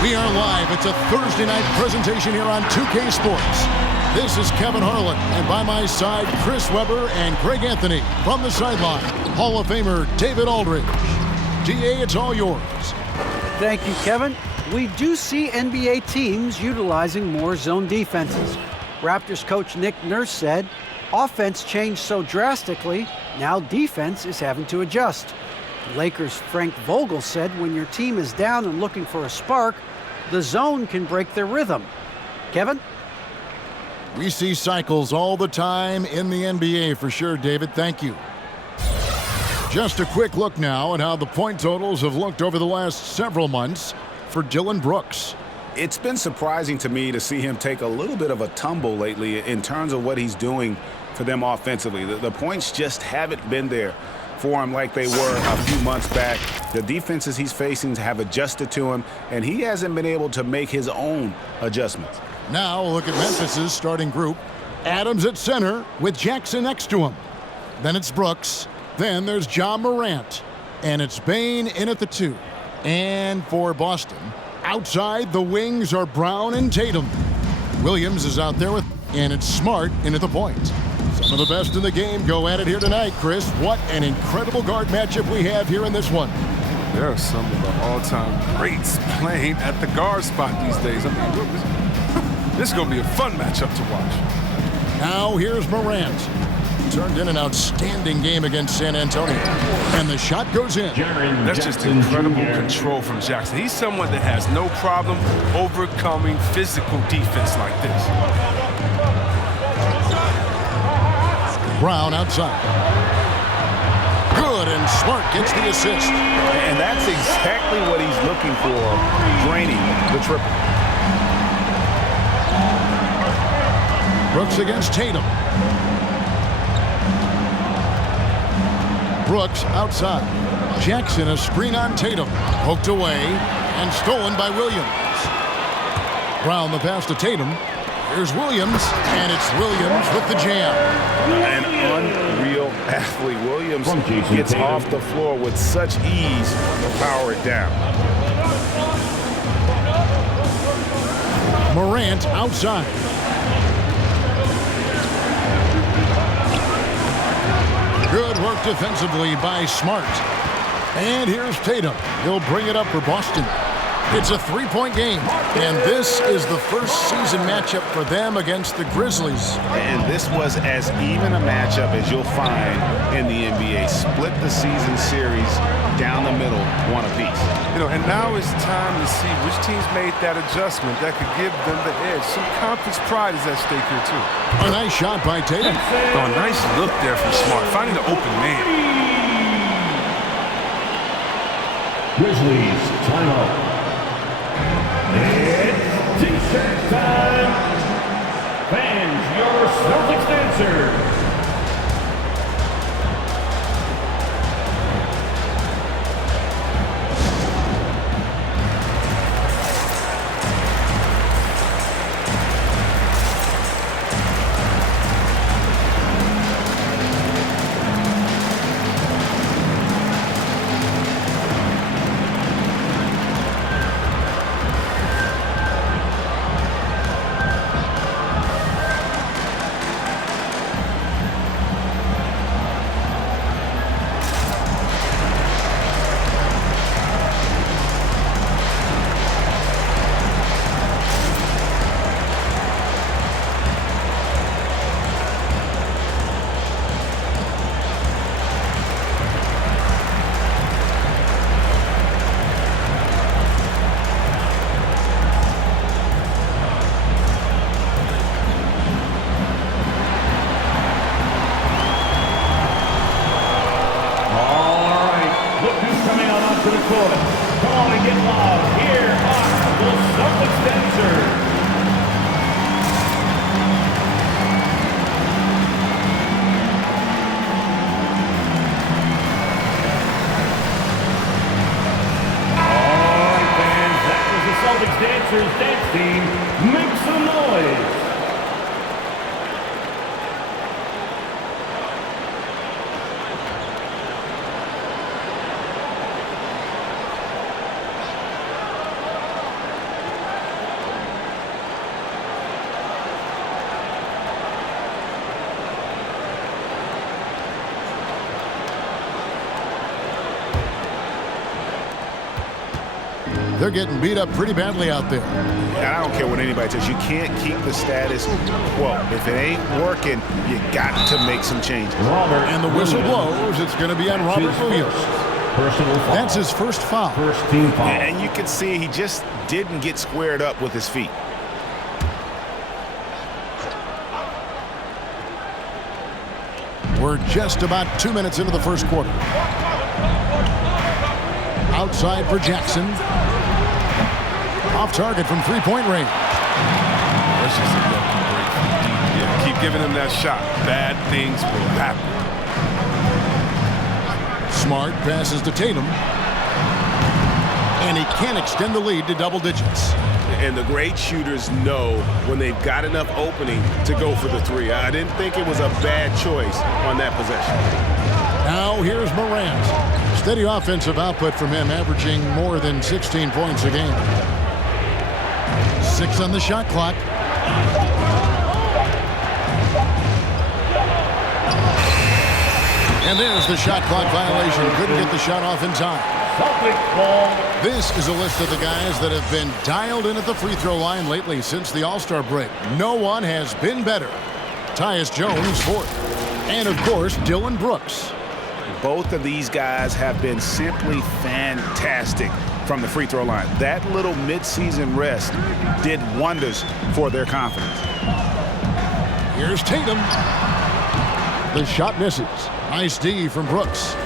We are live. It's a Thursday night presentation here on 2K Sports. This is Kevin Harlan, and by my side, Chris Webber and Greg Anthony. From the sideline, Hall of Famer David Aldridge. DA, it's all yours. Thank you, Kevin. We do see NBA teams utilizing more zone defenses. Raptors coach Nick Nurse said, offense changed so drastically, now defense is having to adjust. Lakers' Frank Vogel said when your team is down and looking for a spark, the zone can break their rhythm. Kevin? We see cycles all the time in the NBA for sure, David. Thank you. Just a quick look now at how the point totals have looked over the last several months for Dillon Brooks. It's been surprising to me to see him take a little bit of a tumble lately in terms of what he's doing for them offensively. The points just haven't been there for him like they were a few months back. The defenses he's facing have adjusted to him, and he hasn't been able to make his own adjustments. Now look at Memphis's starting group. Adams at center with Jackson next to him. Then it's Brooks. Then there's John Morant. And it's Bane in at the 2. And for Boston, outside the wings are Brown and Tatum. Williams is out there and it's Smart in at the point. Some of the best in the game go at it here tonight, Chris. What an incredible guard matchup we have here in this one. There are some of the all-time greats playing at the guard spot these days. I mean, this is going to be a fun matchup to watch. Now here's Morant. Turned in an outstanding game against San Antonio. And the shot goes in. That's just incredible control from Jackson. He's someone that has no problem overcoming physical defense like this. Brown outside. Good, and Smart gets the assist. And that's exactly what he's looking for, draining the triple. Brooks against Tatum. Brooks outside. Jackson a screen on Tatum. Poked away and stolen by Williams. Brown the pass to Tatum. Here's Williams, and it's Williams with the jam. An unreal athlete. Williams gets off the floor with such ease to power it down. Morant outside. Good work defensively by Smart. And here's Tatum. He'll bring it up for Boston. It's a three-point game, and this is the first season matchup for them against the Grizzlies. And this was as even a matchup as you'll find in the NBA. Split the season series down the middle, one apiece. You know, and now it's time to see which teams made that adjustment that could give them the edge. Some conference pride is at stake here, too. A nice shot by Tatum. Oh, a nice look there from Smart, finding the open man. Grizzlies, timeout. It's T-shirt time. Fans, your Celtics dancer. Dance team, make some noise. They're getting beat up pretty badly out there. And I don't care what anybody says. You can't keep the status quo. If it ain't working, you got to make some changes. And the whistle blows. It's going to be on Robert Williams. Personal foul. That's his first foul. First team foul. And you can see he just didn't get squared up with his feet. We're just about 2 minutes into the first quarter. Outside for Jackson. Off target from three-point range. That's just a lucky break from deep. Yeah, keep giving him that shot. Bad things will happen. Smart passes to Tatum. And he can extend the lead to double digits. And the great shooters know when they've got enough opening to go for the three. I didn't think it was a bad choice on that possession. Now here's Morant. Steady offensive output from him, averaging more than 16 points a game. 6 on the shot clock. And there's the shot clock violation. Couldn't get the shot off in time. Celtics ball. This is a list of the guys that have been dialed in at the free throw line lately since the All-Star break. No one has been better. Tyus Jones, fourth. And, of course, Dylan Brooks. Both of these guys have been simply fantastic from the free throw line. That little midseason rest did wonders for their confidence. Here's Tatum. The shot misses. Nice D from Brooks.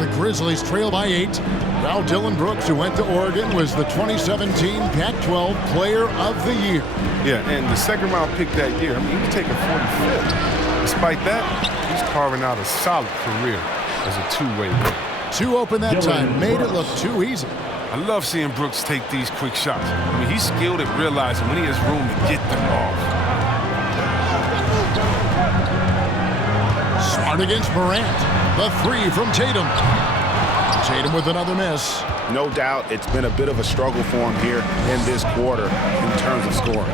The Grizzlies trail by 8. Now Dylan Brooks, who went to Oregon, was the 2017 Pac-12 Player of the Year. Yeah, and the second round pick that year, I mean, he was taking 45th. Despite that, he's carving out a solid career as a two-way player. 2 open that time, made it look too easy. I love seeing Brooks take these quick shots. I mean, he's skilled at realizing when he has room to get them off. Smart against Morant. The 3 from Tatum. Tatum with another miss. No doubt it's been a bit of a struggle for him here in this quarter in terms of scoring.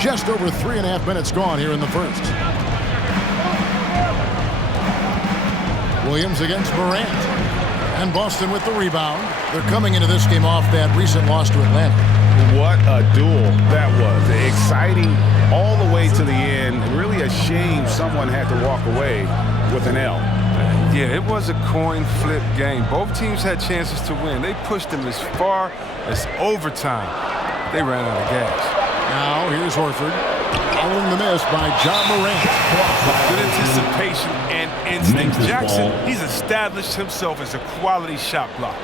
Just over 3.5 minutes gone here in the first. Williams against Morant. And Boston with the rebound. They're coming into this game off that recent loss to Atlanta. What a duel that was. Exciting all the way to the end. Really a shame someone had to walk away with an L. Yeah, it was a coin flip game. Both teams had chances to win. They pushed them as far as overtime. They ran out of gas. Now here's Horford. Following the miss by John Morant. Good anticipation and instincts. Jackson, he's established himself as a quality shot blocker.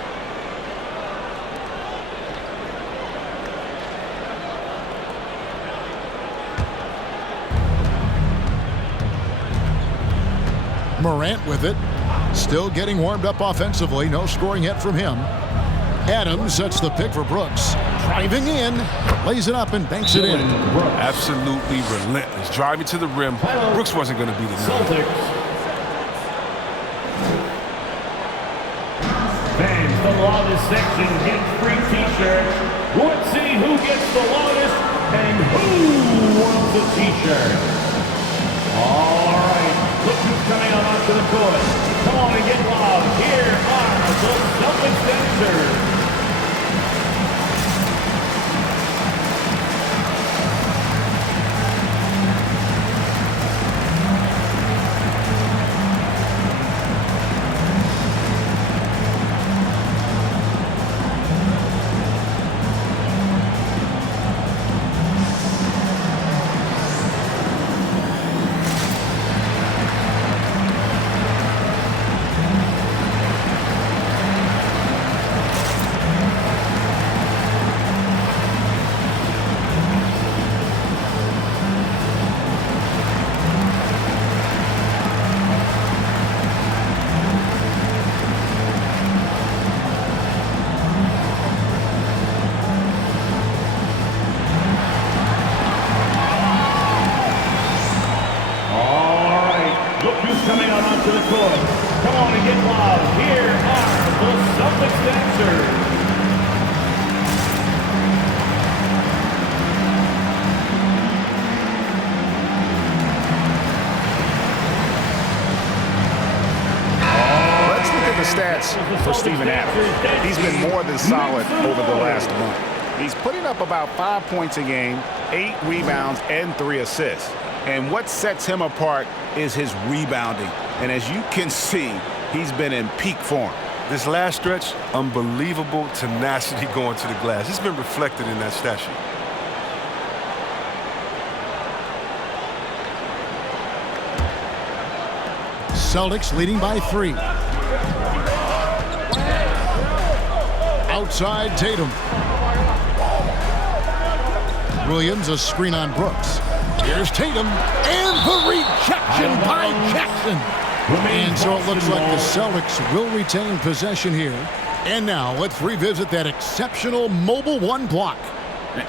Morant with it. Still getting warmed up offensively. No scoring yet from him. Adams sets the pick for Brooks. Driving in. Lays it up and banks it in. Absolutely relentless. Driving to the rim. Brooks wasn't going to be the Celtics. Fans, the loudest section gets free t-shirts. Let's see who gets the loudest and who wants a t-shirt. All right, look who's coming on onto the court. Come on and get loud. Here are the Celtics dancers. Steven Adams. He's been more than solid over the last month. He's putting up about 5 points a game, 8 rebounds, and 3 assists. And what sets him apart is his rebounding. And as you can see, he's been in peak form. This last stretch, unbelievable tenacity going to the glass. It's been reflected in that stat sheet. Celtics leading by 3. Outside Tatum. Williams, a screen on Brooks. Here's Tatum, and the rejection by Jackson. And so it looks like the Celtics will retain possession here. And now let's revisit that exceptional mobile 1 block.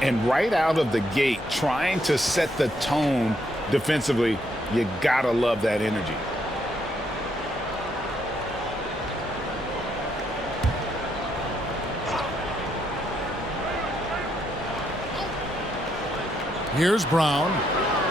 And right out of the gate, trying to set the tone defensively, you gotta love that energy. Here's Brown.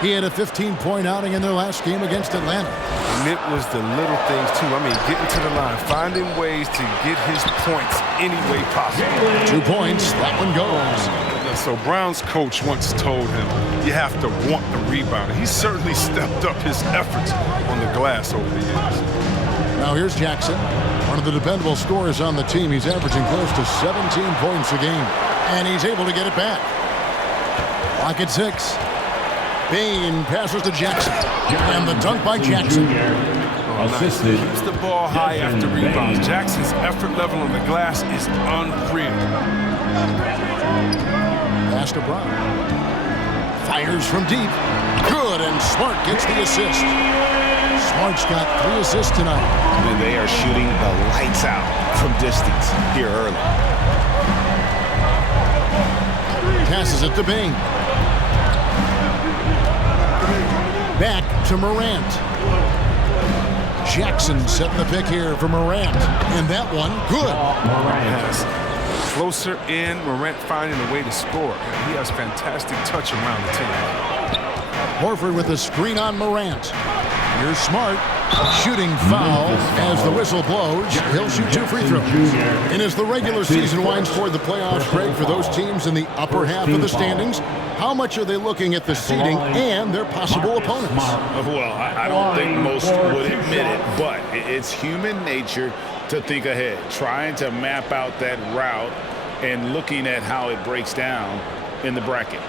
He had a 15-point outing in their last game against Atlanta. And it was the little things, too. I mean, getting to the line, finding ways to get his points any way possible. 2 points. That one goes. So Brown's coach once told him, you have to want the rebound. And he certainly stepped up his efforts on the glass over the years. Now here's Jackson, one of the dependable scorers on the team. He's averaging close to 17 points a game, and he's able to get it back. Clock at 6. Bain passes to Jackson. And the dunk by Jackson. Assisted. Keeps the ball high after rebounds. Jackson's effort level on the glass is unreal. Pass to Brown. Fires from deep. Good, and Smart gets the assist. Smart's got 3 assists tonight. And they are shooting the lights out from distance here early. Passes it to Bain. Back to Morant. Jackson setting the pick here for Morant. And that one, good. Yes. Closer in, Morant finding a way to score. He has fantastic touch around the team. Horford with a screen on Morant. Here's Smart. Shooting foul as the whistle blows. He'll shoot 2 free throws. And as the regular season winds toward the playoffs, Greg, for those teams in the upper half of the standings, how much are they looking at the seeding and their possible opponents? Well, I don't think most would admit it, but it's human nature to think ahead, trying to map out that route and looking at how it breaks down in the bracket.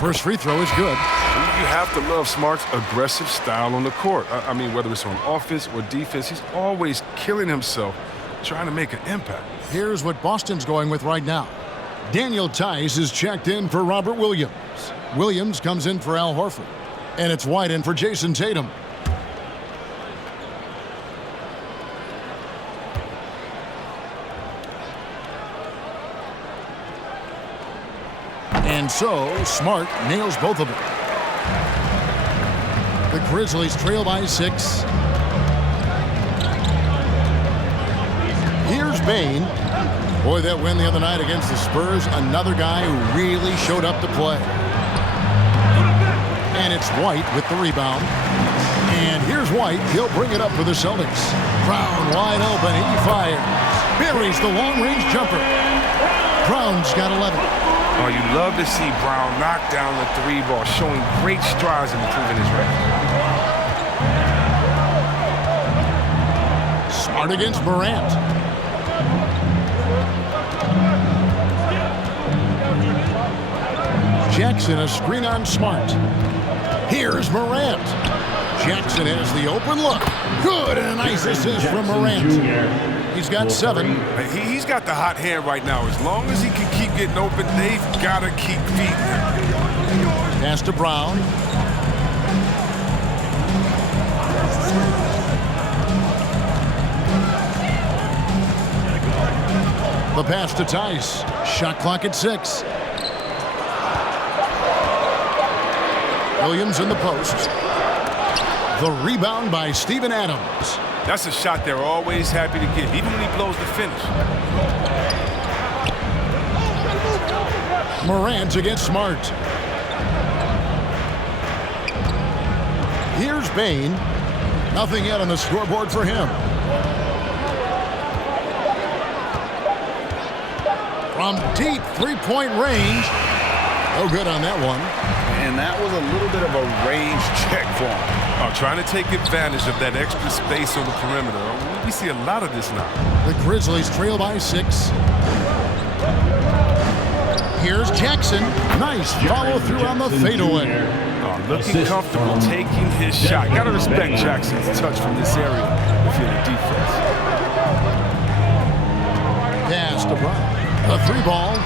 First free throw is good. You have to love Smart's aggressive style on the court. I mean, whether it's on offense or defense, he's always killing himself trying to make an impact. Here's what Boston's going with right now. Daniel Tice is checked in for Robert Williams. Williams comes in for Al Horford. And it's White in for Jason Tatum. And so, Smart nails both of them. The Grizzlies trail by 6. Here's Bain. Boy, that win the other night against the Spurs, another guy who really showed up to play. And it's White with the rebound. And here's White. He'll bring it up for the Celtics. Brown wide open. He fires. Buries the long-range jumper. Brown's got 11. Oh, you love to see Brown knock down the 3 ball, showing great strides in improving his range. Smart against Morant. Jackson, a screen on Smart. Here's Morant. Jackson has the open look. Good, and a nice assist from Morant. He's got 7. He's got the hot hand right now. As long as he can keep getting open, they've got to keep feeding him. Pass to Brown. The pass to Tice. Shot clock at 6. Williams in the post. The rebound by Steven Adams. That's a shot they're always happy to give, even when he blows the finish. Morant against Smart. Here's Bane. Nothing yet on the scoreboard for him. From deep three-point range. No good on that one. And that was a little bit of a range check for him. Trying to take advantage of that extra space on the perimeter. We see a lot of this now. The Grizzlies trail by 6. Here's Jackson. Nice follow-through on the fadeaway. Looking comfortable taking his shot. Got to respect Jackson's touch from this area if you're the defense. Pass to Brown. A 3-ball.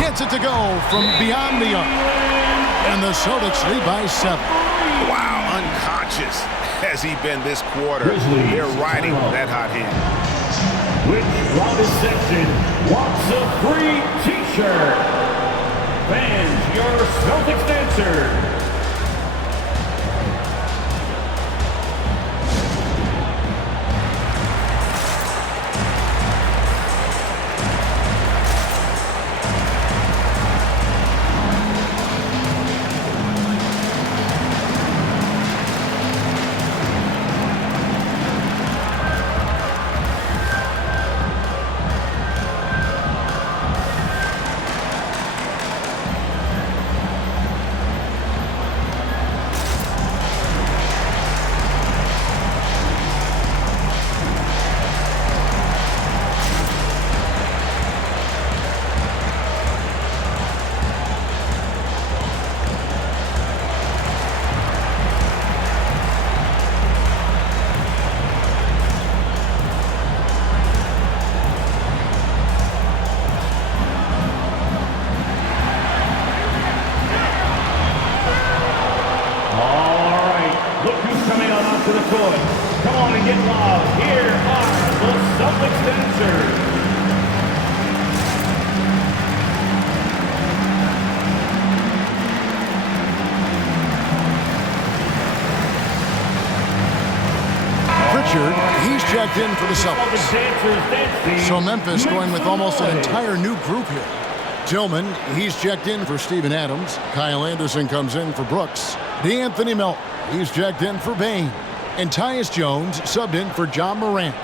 Gets it to go from beyond the arc. And the Celtics lead by 7. Wow, unconscious has he been this quarter. They're riding that hot hand. Which loudest section wants a free T-shirt? Fans, your Celtics dancer. Come on and get loud. Here are the Celtics dancers. Pritchard, he's checked in for the Celtics. So Memphis going with almost an entire new group here. Tillman, he's checked in for Steven Adams. Kyle Anderson comes in for Brooks. DeAnthony Melton, he's checked in for Bane. And Tyus Jones subbed in for John Morant.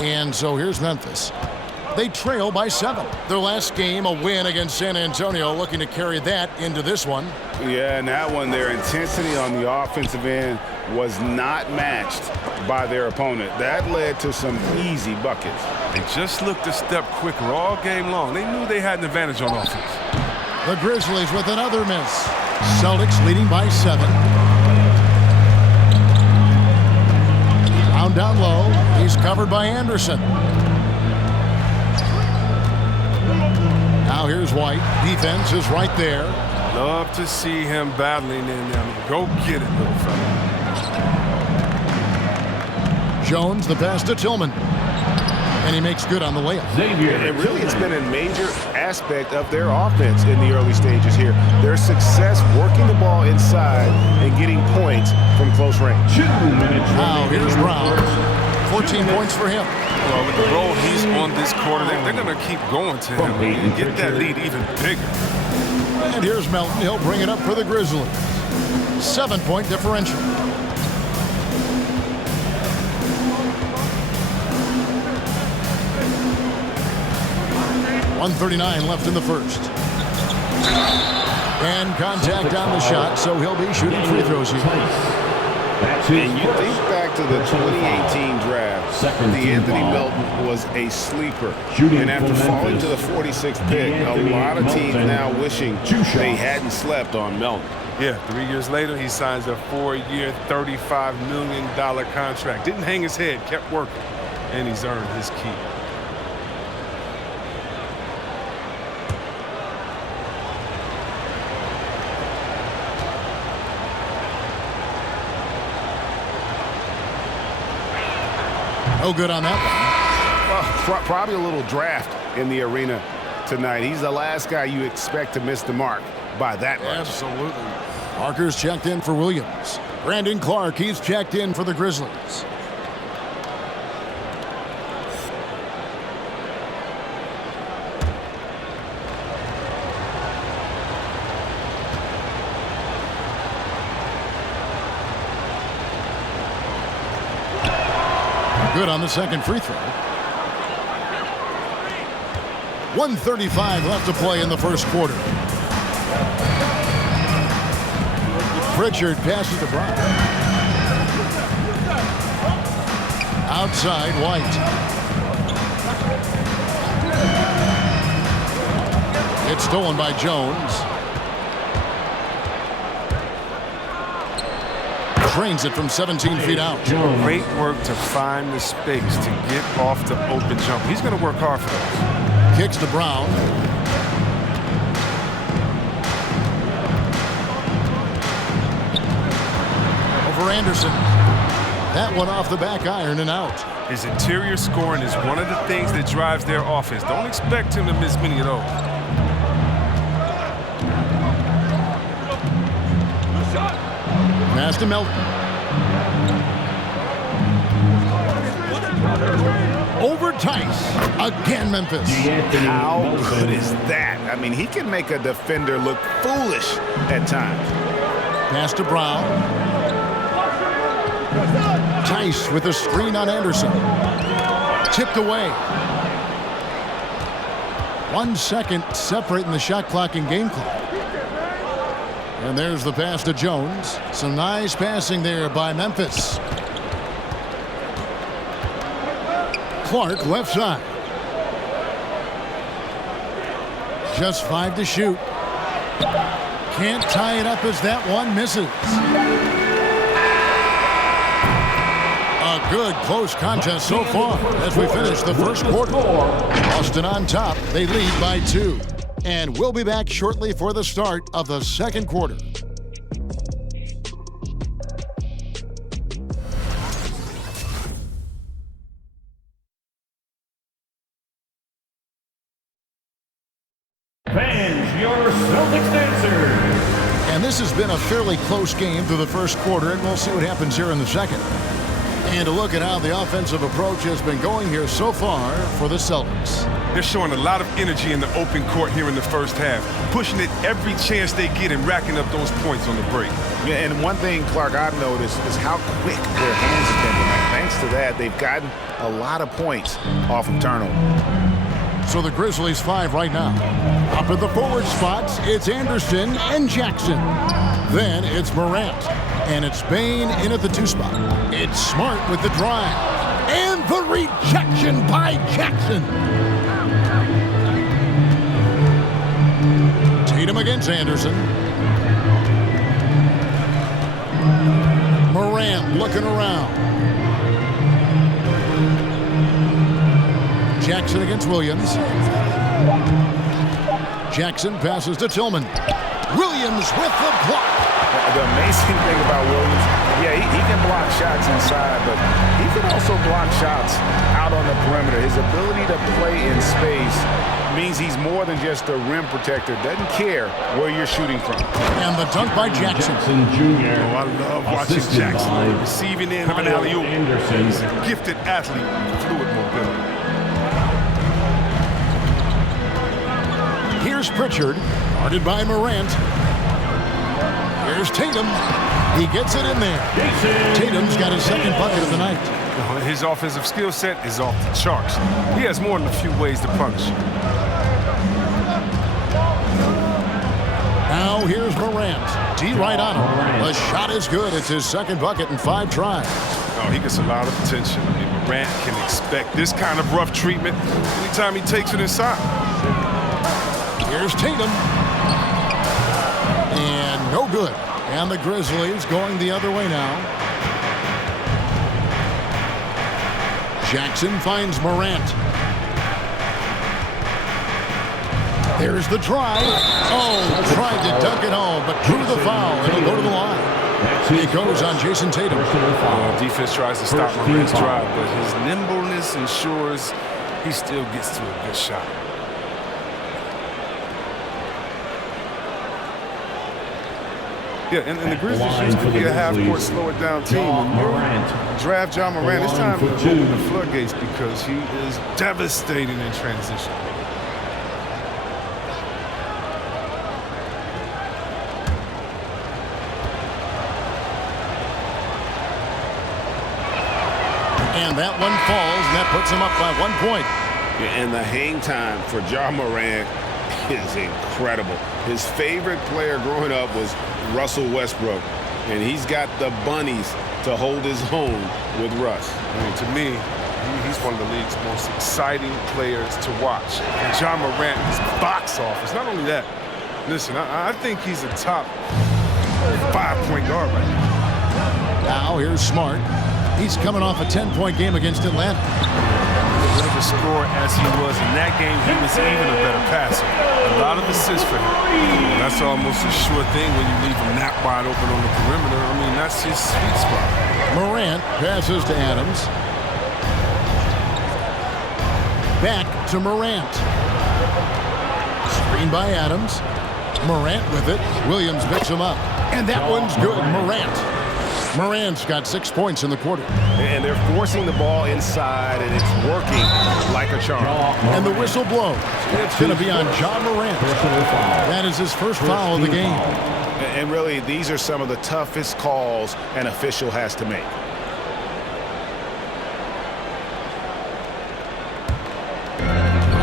And so here's Memphis. They trail by 7. Their last game, a win against San Antonio, looking to carry that into this one. Yeah, and that one, their intensity on the offensive end was not matched by their opponent. That led to some easy buckets. They just looked a step quicker all game long. They knew they had an advantage on offense. The Grizzlies with another miss. Celtics leading by 7. Round down low. He's covered by Anderson. Now here's White. Defense is right there. Love to see him battling in there. Go get it, little fella. Jones, the pass to Tillman. And he makes good on the layup. And really, it's been a major aspect of their offense in the early stages here. Their success working the ball inside and getting points from close range. 2 minutes. Now here's Brown. 14 points for him. Well, with the role he's on this quarter, they're going to keep going to him and get that lead even bigger. And here's Melton. He'll bring it up for the Grizzlies. 7-point differential. .139 left in the first. And contact on the shot, so he'll be shooting free throws here. And you think back to the 2018 draft, DeAnthony Melton was a sleeper. And after falling to the 46th pick, a lot of teams now wishing they hadn't slept on Melton. Yeah, 3 years later, he signs a 4-year, $35 million contract. Didn't hang his head, kept working, and he's earned his keep. No good on that one. Well, probably a little draft in the arena tonight. He's the last guy you expect to miss the mark by that much. Absolutely. Parker's checked in for Williams. Brandon Clark, he's checked in for the Grizzlies. Good on the second free throw. 1:35 left to play in the first quarter. Pritchard passes to Brown. Outside, White. It's stolen by Jones. Trains it from 17 feet out. Great work to find the space to get off the open jump. He's going to work hard for those. Kicks to Brown. Over Anderson. That one off the back iron and out. His interior scoring is one of the things that drives their offense. Don't expect him to miss many of those. Pass to Melton. Over Tice. Again, Memphis. How good is that? I mean, he can make a defender look foolish at times. Pass to Brown. Tice with a screen on Anderson. Tipped away. 1 second separating the shot clock and game clock. And there's the pass to Jones. Some nice passing there by Memphis. Clark left side. Just 5 to shoot. Can't tie it up as that one misses. A good close contest so far as we finish the first quarter. Boston on top. They lead by 2. And we'll be back shortly for the start of the second quarter. Fans, your Celtics dancers. And this has been a fairly close game through the first quarter, and we'll see what happens here in the second. And to look at how the offensive approach has been going here so far for the Celtics. They're showing a lot of energy in the open court here in the first half, pushing it every chance they get and racking up those points on the break. Yeah, and one thing, Clark, I've noticed is how quick their hands have been tonight. Thanks to that, they've gotten a lot of points off of turnover. So the Grizzlies 5 right now. Up at the forward spots, it's Anderson and Jackson. Then it's Morant. And it's Bane in at the 2 spot. It's Smart with the drive. And the rejection by Jackson. Tatum against Anderson. Morant looking around. Jackson against Williams. Jackson passes to Tillman. Williams with the block. The amazing thing about Williams, yeah, he can block shots inside, but he can also block shots out on the perimeter. His ability to play in space means he's more than just a rim protector. Doesn't care where you're shooting from. And the dunk by Jackson. Jr. Oh, I love watching Jackson receiving end of an alley-oop. He's a gifted athlete with fluid mobility. Here's Pritchard, guarded by Morant. Here's Tatum. He gets it in there. Tatum's got his second bucket of the night. His offensive skill set is off the charts. He has more than a few ways to punish. Now here's Morant. D right on him. The shot is good. It's his second bucket in 5 tries. Oh, he gets a lot of attention. I mean, Morant can expect this kind of rough treatment anytime he takes it inside. Here's Tatum. And no good. And the Grizzlies going the other way now. Jackson finds Morant. There's the drive. Oh, tried to dunk it home, but drew the foul. It'll go to the line. It goes on Jason Tatum. Defense tries to stop Morant's drive, but his nimbleness ensures he still gets to a good shot. Yeah, and the Grizzlies used to be a half-court slow-it-down team. And draft John Morant, it's time to open the floodgates because he is devastating in transition. And that one falls, and that puts him up by 1 point. Yeah, and the hang time for John Morant is incredible. His favorite player growing up was Russell Westbrook, and he's got the bunnies to hold his own with Russ. I mean, to me, he's one of the league's most exciting players to watch. And John Morant is box office. Not only that, listen, I think he's a top 5-point guard right now. Now here's Smart. He's coming off a 10-point game against Atlanta. As a scorer as he was in that game, he was even a better passer. A lot of assists for him. That's almost a sure thing when you leave him that wide open on the perimeter. I mean, that's his sweet spot. Morant passes to Adams. Back to Morant. Screen by Adams. Morant with it. Williams picks him up. And that one's good. Morant's got 6 points in the quarter. And they're forcing the ball inside, and it's working like a charm. And the whistle blows. It's going to be on John Morant. That is his first foul of the game. And really, these are some of the toughest calls an official has to make.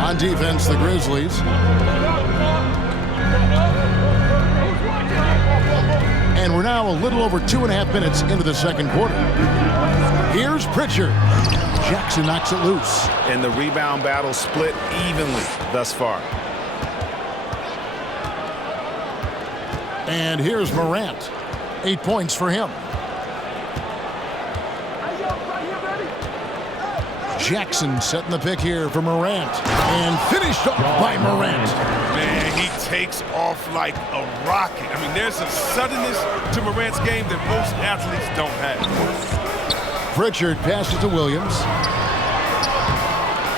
On defense, the Grizzlies. And we're now a little over 2.5 minutes into the second quarter. Here's Pritchard. Jackson knocks it loose. And the rebound battle split evenly thus far. And here's Morant. 8 points for him. Jackson setting the pick here for Morant. And finished off by Morant. Man, he takes off like a rocket. I mean, there's a suddenness to Morant's game that most athletes don't have. Pritchard passes to Williams.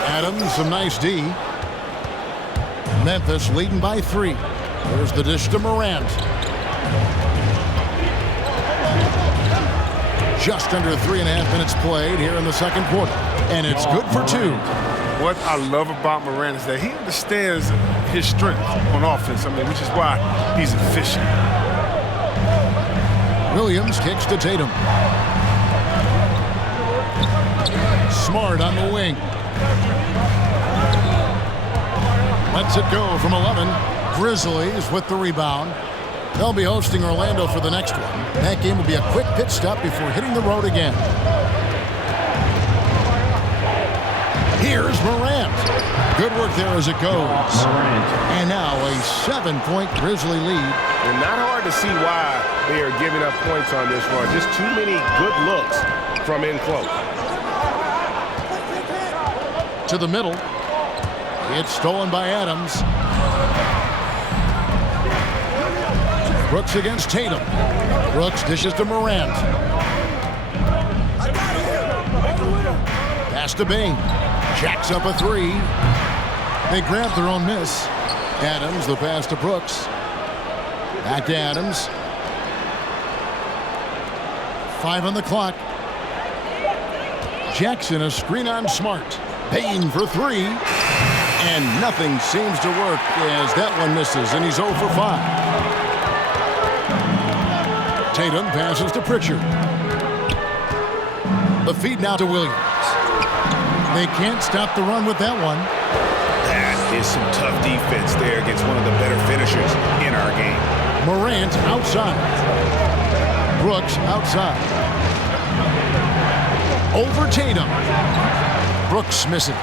Adams, some nice D. Memphis leading by 3. There's the dish to Morant. Just under 3.5 minutes played here in the second quarter. And it's good for 2. What I love about Morant is that he understands his strength on offense. I mean, which is why he's efficient. Williams kicks to Tatum. Smart on the wing. Lets it go from 11. Grizzlies with the rebound. They'll be hosting Orlando for the next one. That game will be a quick pit stop before hitting the road again. Here's Morant. Good work there as it goes. And now a 7-point Grizzly lead. And not hard to see why they are giving up points on this run. Just too many good looks from in close. To the middle. It's stolen by Adams. Brooks against Tatum. Brooks dishes to Morant. Pass to Bain. Jacks up a 3. They grab their own miss. Adams, the pass to Brooks. Back to Adams. 5 on the clock. Jackson, a screen on Smart. Bain for 3. And nothing seems to work as that one misses, and he's 0 for 5. Tatum passes to Pritchard. The feed now to Williams. They can't stop the run with that one. That is some tough defense there against one of the better finishers in our game. Morant outside. Brooks outside. Over Tatum. Brooks misses.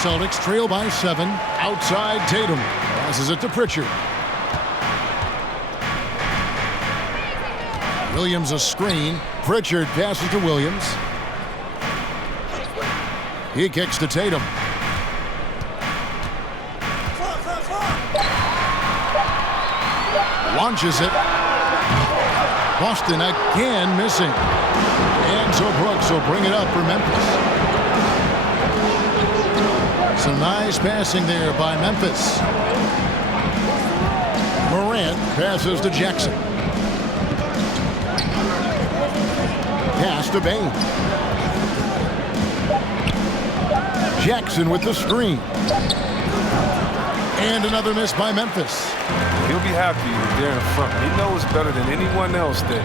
Celtics trail by 7. Outside Tatum. Passes it to Pritchard. Williams a screen. Pritchard passes to Williams. He kicks to Tatum. Launches it. Boston again missing. And so Brooks will bring it up for Memphis. Some nice passing there by Memphis. Morant passes to Jackson. Pass to Bane. Jackson with the screen. And another miss by Memphis. He'll be happy there in front. He knows better than anyone else that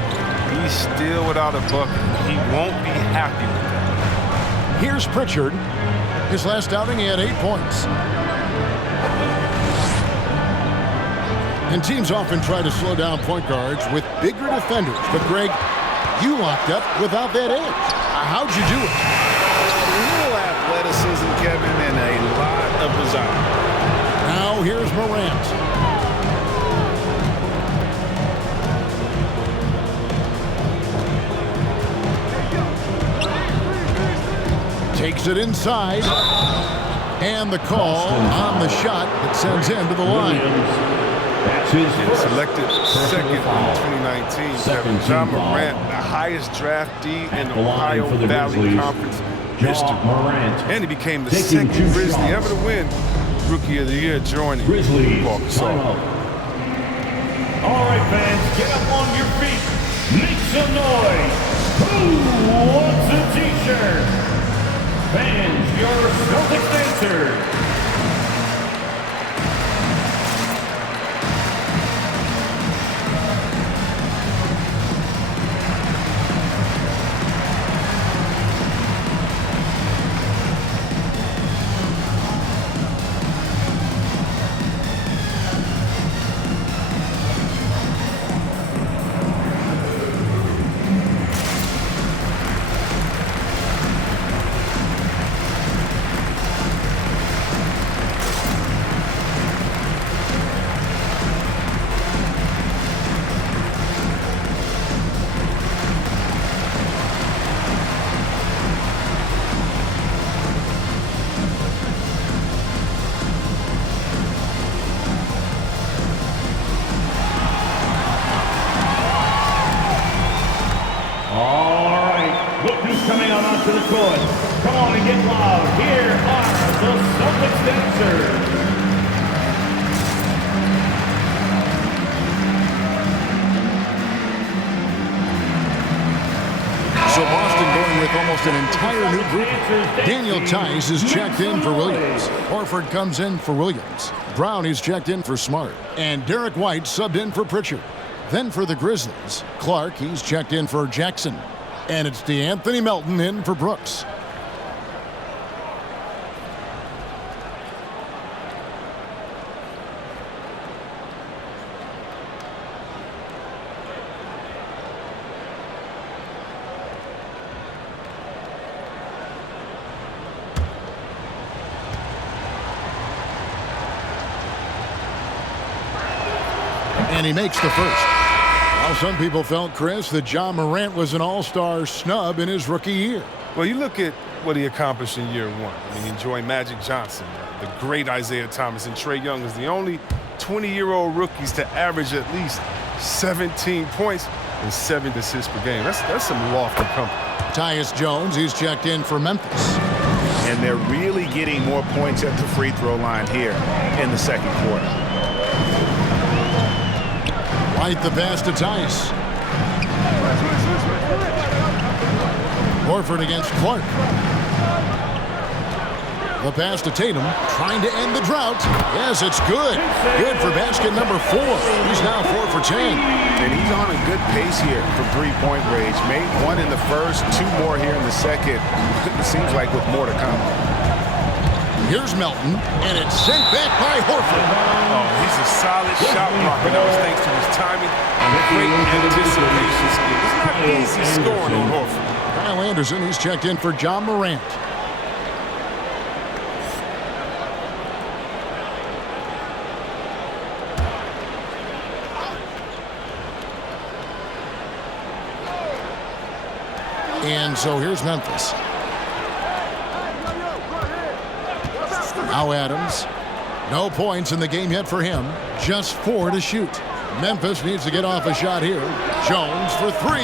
he's still without a bucket. He won't be happy with that. Here's Pritchard. His last outing, he had 8 points. And teams often try to slow down point guards with bigger defenders. But, Greg, you locked up without that edge. How'd you do it? A little athleticism, Kevin, and a lot of desire. Now here's Morant. Takes it inside. And the call on the shot that sends him to the line. That's his first. Selected second in 2019. Ja Morant, the highest draftee in Ohio Valley Conference history. And he became the second Grizzly ever to win Rookie of the Year, joining Grizzlies. Paul Gasol. All right, fans, get up on your feet. Make some noise. Who wants a T-shirt? Fans, your Celtics answer. Coming on onto the court. Come on and get loud. Here are the Celtics dancers. So Boston going with almost an entire new group. Daniel Tice is checked in for Williams. Horford comes in for Williams. Brown is checked in for Smart. And Derek White subbed in for Pritchard. Then for the Grizzlies, Clark, he's checked in for Jackson. And it's DeAnthony Melton in for Brooks. And he makes the first. Now, some people felt, Chris, that Ja Morant was an all-star snub in his rookie year. Well, you look at what he accomplished in year one. I mean, he joined Magic Johnson, the great Isaiah Thomas, and Trae Young is the only 20-year-old rookies to average at least 17 points and 7 assists per game. That's some lofty company. Tyus Jones, he's checked in for Memphis. And they're really getting more points at the free throw line here in the second quarter. White the pass to Tyus. Horford against Clark. The pass to Tatum, trying to end the drought. Yes, it's good. Good for basket number 4. He's now 4 for 10. And he's on a good pace here from three-point range. Made 1 in the first, 2 more here in the second. It seems like with more to come. Here's Melton, and it's sent back by Horford. Oh, he's a solid shot blocker. That was thanks to his timing and great anticipation skill. It's not easy scoring on Horford. Kyle Anderson, he's checked in for Ja Morant. And so here's Memphis. Now Adams. No points in the game yet for him. Just 4 to shoot. Memphis needs to get off a shot here. Jones for 3.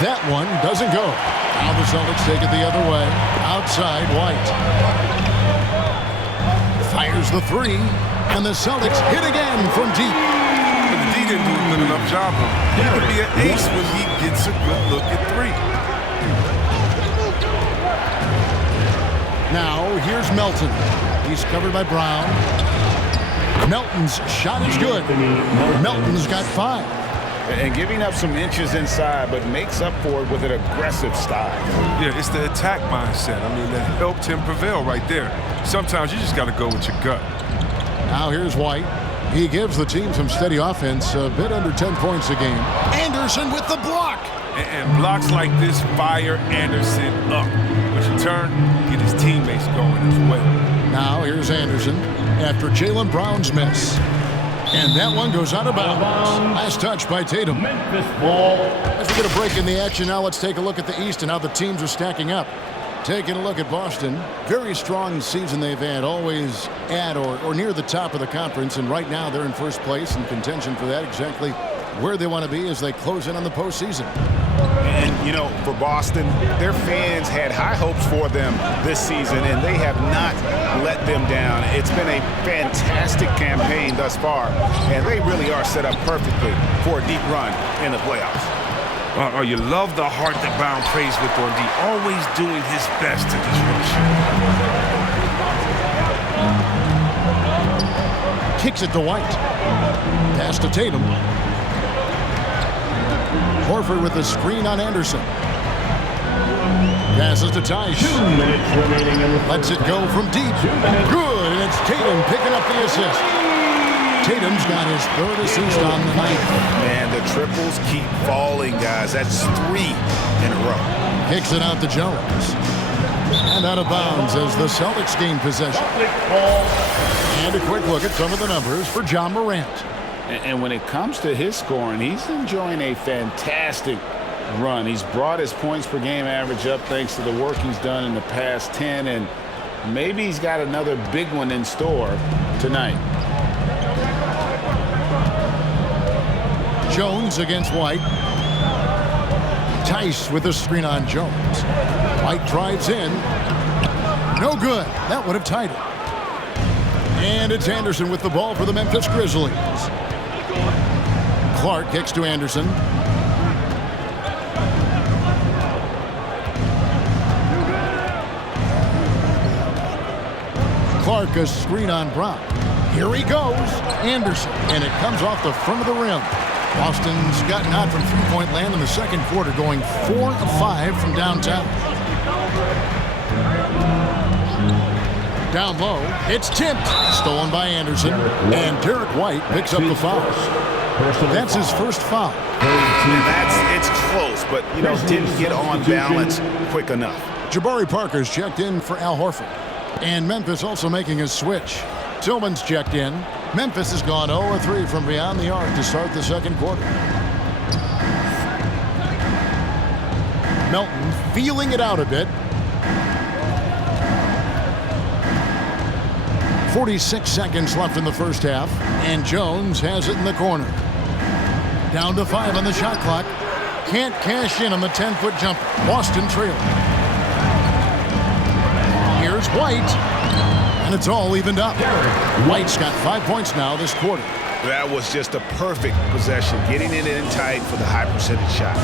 That one doesn't go. Now the Celtics take it the other way. Outside, White. Fires the three, and the Celtics hit again from deep. But the D didn't do a good enough job of him. He could be an ace when he gets a good look at three. Now, here's Melton. He's covered by Brown. Melton's shot is good. Melton's got 5. And giving up some inches inside, but makes up for it with an aggressive style. Yeah, it's the attack mindset. I mean, that helped him prevail right there. Sometimes you just got to go with your gut. Now here's White. He gives the team some steady offense, a bit under 10 points a game. Anderson with the block. And blocks like this fire Anderson up, which in turn get his teammates going as well. Now here's Anderson after Jaylen Brown's miss. And that one goes out of bounds. Last touch by Tatum. Memphis ball. As we get a break in the action now, let's take a look at the East and how the teams are stacking up. Taking a look at Boston. Very strong season they've had, always at or near the top of the conference. And right now they're in first place in contention for that, exactly where they want to be as they close in on the postseason. And, you know, for Boston, their fans had high hopes for them this season, and they have not let them down. It's been a fantastic campaign thus far, and they really are set up perfectly for a deep run in the playoffs. You love the heart that Brown plays with on D, always doing his best to disrupt you. Kicks it to White. Pass to Tatum. Horford with the screen on Anderson. Passes to Tice. 2 minutes remaining in the Lets it go from deep. Good, and it's Tatum picking up the assist. Tatum's got his 3rd assist on the night. Man, the triples keep falling, guys. That's 3 in a row. Kicks it out to Jones. And out of bounds as the Celtics gain possession. And a quick look at some of the numbers for John Morant. And when it comes to his scoring, he's enjoying a fantastic run. He's brought his points per game average up thanks to the work he's done in the past 10, and maybe he's got another big one in store tonight. Jones against White. Tice with the screen on Jones. White drives in. No good. That would have tied it. And it's Anderson with the ball for the Memphis Grizzlies. Clark kicks to Anderson. Clark a screen on Brown. Here he goes. Anderson. And it comes off the front of the rim. Boston's gotten out from three-point land in the second quarter, going 4 of 5 from downtown. Down low, it's tipped. Stolen by Anderson. And Derek White picks up the foul. That's his first foul. And it's close, but, you know, didn't get on balance quick enough. Jabari Parker's checked in for Al Horford. And Memphis also making a switch. Tillman's checked in. Memphis has gone 0-3 from beyond the arc to start the second quarter. Melton feeling it out a bit. 46 seconds left in the first half, and Jones has it in the corner. Down to 5 on the shot clock. Can't cash in on the 10-foot jumper. Boston trailing. Here's White, and it's all evened up. White's got 5 points now this quarter. That was just a perfect possession, getting it in tight for the high percentage shot.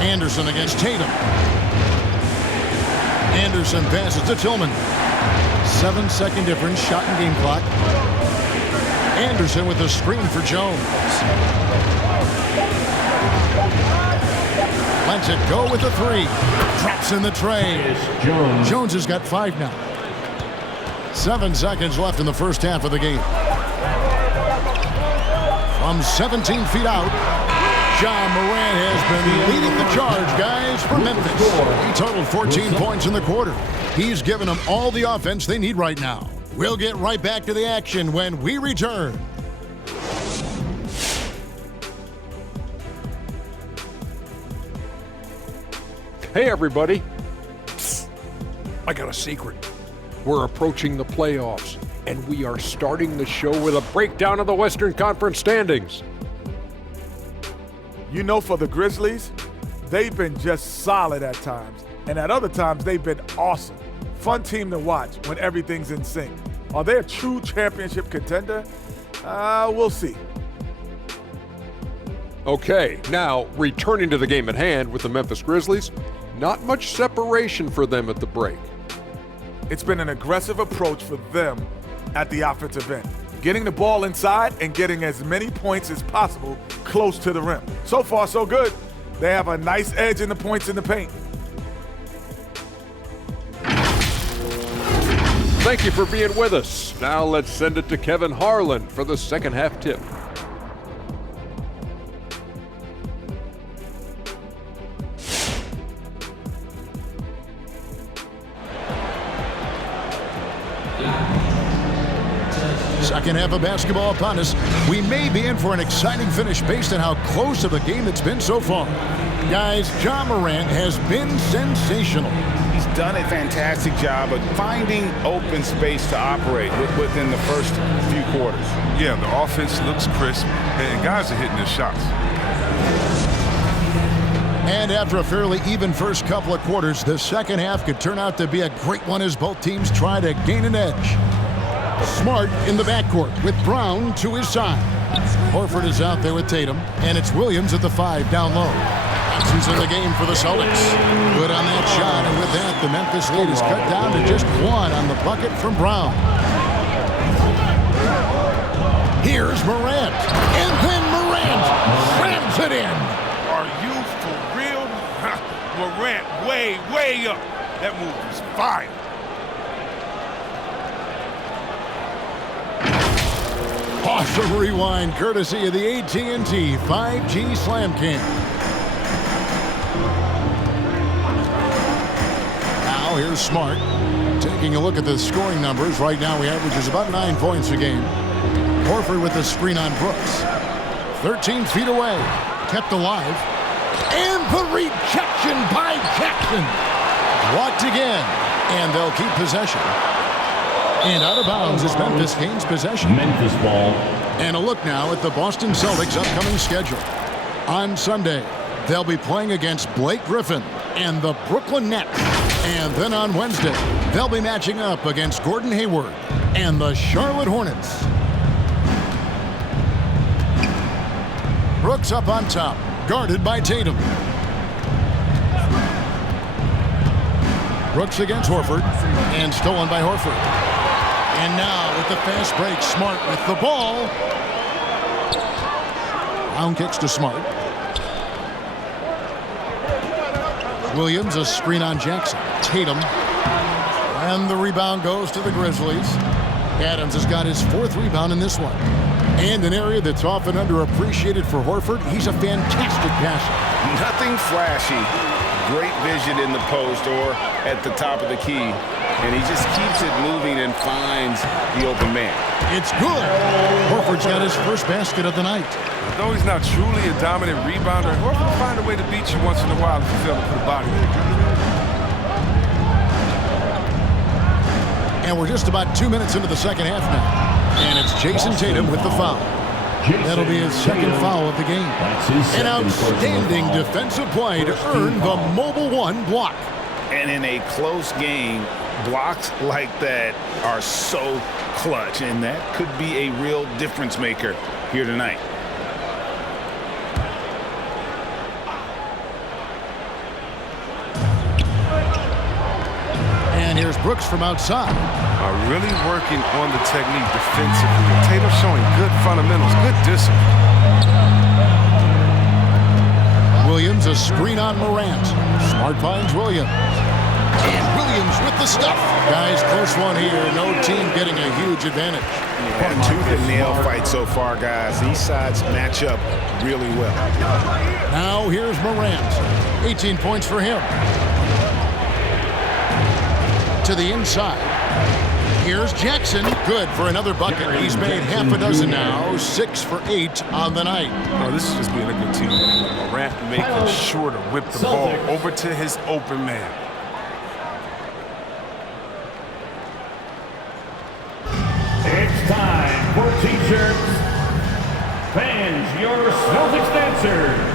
Anderson against Tatum. Anderson passes to Tillman. 7-second difference, shot and game clock. Anderson with the screen for Jones. Lets it go with the 3. Drops in the tray. Jones has got 5 now. 7 seconds left in the first half of the game. From 17 feet out, John Morant has been leading the charge, guys, for Memphis. He totaled 14 points in the quarter. He's given them all the offense they need right now. We'll get right back to the action when we return. Hey, everybody. Psst. I got a secret. We're approaching the playoffs, and we are starting the show with a breakdown of the Western Conference standings. You know, for the Grizzlies, they've been just solid at times, and at other times they've been awesome. fun team to watch when everything's in sync. Are they a true championship contender? We'll see. Okay, now returning to the game at hand with the Memphis Grizzlies, not much separation for them at the break. It's been an aggressive approach for them at the offensive end, getting the ball inside and getting as many points as possible close to the rim. So far, so good. They have a nice edge in the points in the paint. Thank you for being with us. Now let's send it to Kevin Harlan for the second half tip. Second half of basketball upon us. We may be in for an exciting finish based on how close of a game it's been so far. Guys, Ja Morant has been sensational. He's done a fantastic job of finding open space to operate within the first few quarters. Yeah, the offense looks crisp, and guys are hitting their shots. And after a fairly even first couple of quarters, the second half could turn out to be a great one as both teams try to gain an edge. Smart in the backcourt with Brown to his side. Horford is out there with Tatum, and it's Williams at the 5 down low. That's in the game for the Celtics. Good on that shot, and with that, the Memphis lead is cut down to just 1 on the bucket from Brown. Here's Morant, and then Morant slams it in. Are you for real? Morant way up. That move was fire. Awesome rewind, courtesy of the AT&T 5G Slam Cam. Now here's Smart. Taking a look at the scoring numbers. Right now he averages about 9 points a game. Horford with the screen on Brooks. 13 feet away. Kept alive. And the rejection by Jackson. Blocked again. And they'll keep possession. And out of bounds as Memphis gains possession. Memphis ball. And a look now at the Boston Celtics' upcoming schedule. On Sunday, they'll be playing against Blake Griffin and the Brooklyn Nets. And then on Wednesday, they'll be matching up against Gordon Hayward and the Charlotte Hornets. Brooks up on top, guarded by Tatum. Brooks against Horford, and stolen by Horford. And now with the fast break, Smart with the ball. Brown kicks to Smart. Williams, a screen on Jackson. Tatum. And the rebound goes to the Grizzlies. Adams has got his 4th rebound in this one. And an area that's often underappreciated for Horford, he's a fantastic passer. Nothing flashy. Great vision in the post or at the top of the key. And he just keeps it moving and finds the open man. It's good. Horford's got his first basket of the night. Though he's not truly a dominant rebounder, Horford will find a way to beat you once in a while if you fail to put a body on it. And we're just about 2 minutes into the second half now. And it's Jason Tatum with the foul. That'll be his second foul of the game. An outstanding defensive play to earn the Mobile One block. And in a close game, blocks like that are so clutch, and that could be a real difference maker here tonight. And here's Brooks from outside. Really working on the technique defensively. Tatum showing good fundamentals, good discipline. Williams, a screen on Morant. Smart finds Williams. And Williams with the stuff. Guys, close one here. No team getting a huge advantage. Yeah, tooth and nail fight so far, guys. These sides match up really well. Now here's Morant. 18 points for him. To the inside. Here's Jackson. Good for another bucket. He's made half a dozen now. 6 for 8 on the night. Oh, this is just being a good team. Morant making sure to whip the ball over to his open man. It's time for T-shirts. Fans, your Celtics dancer.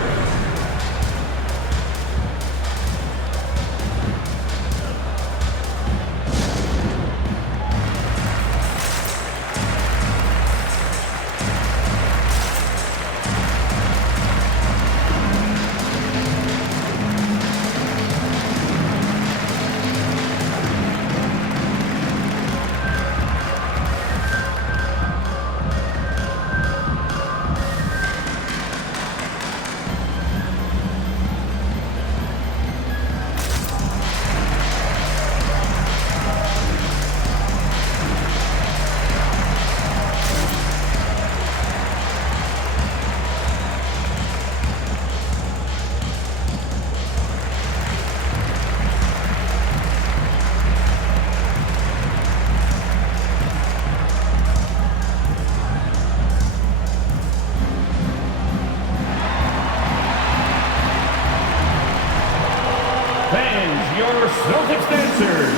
Celtics dancers.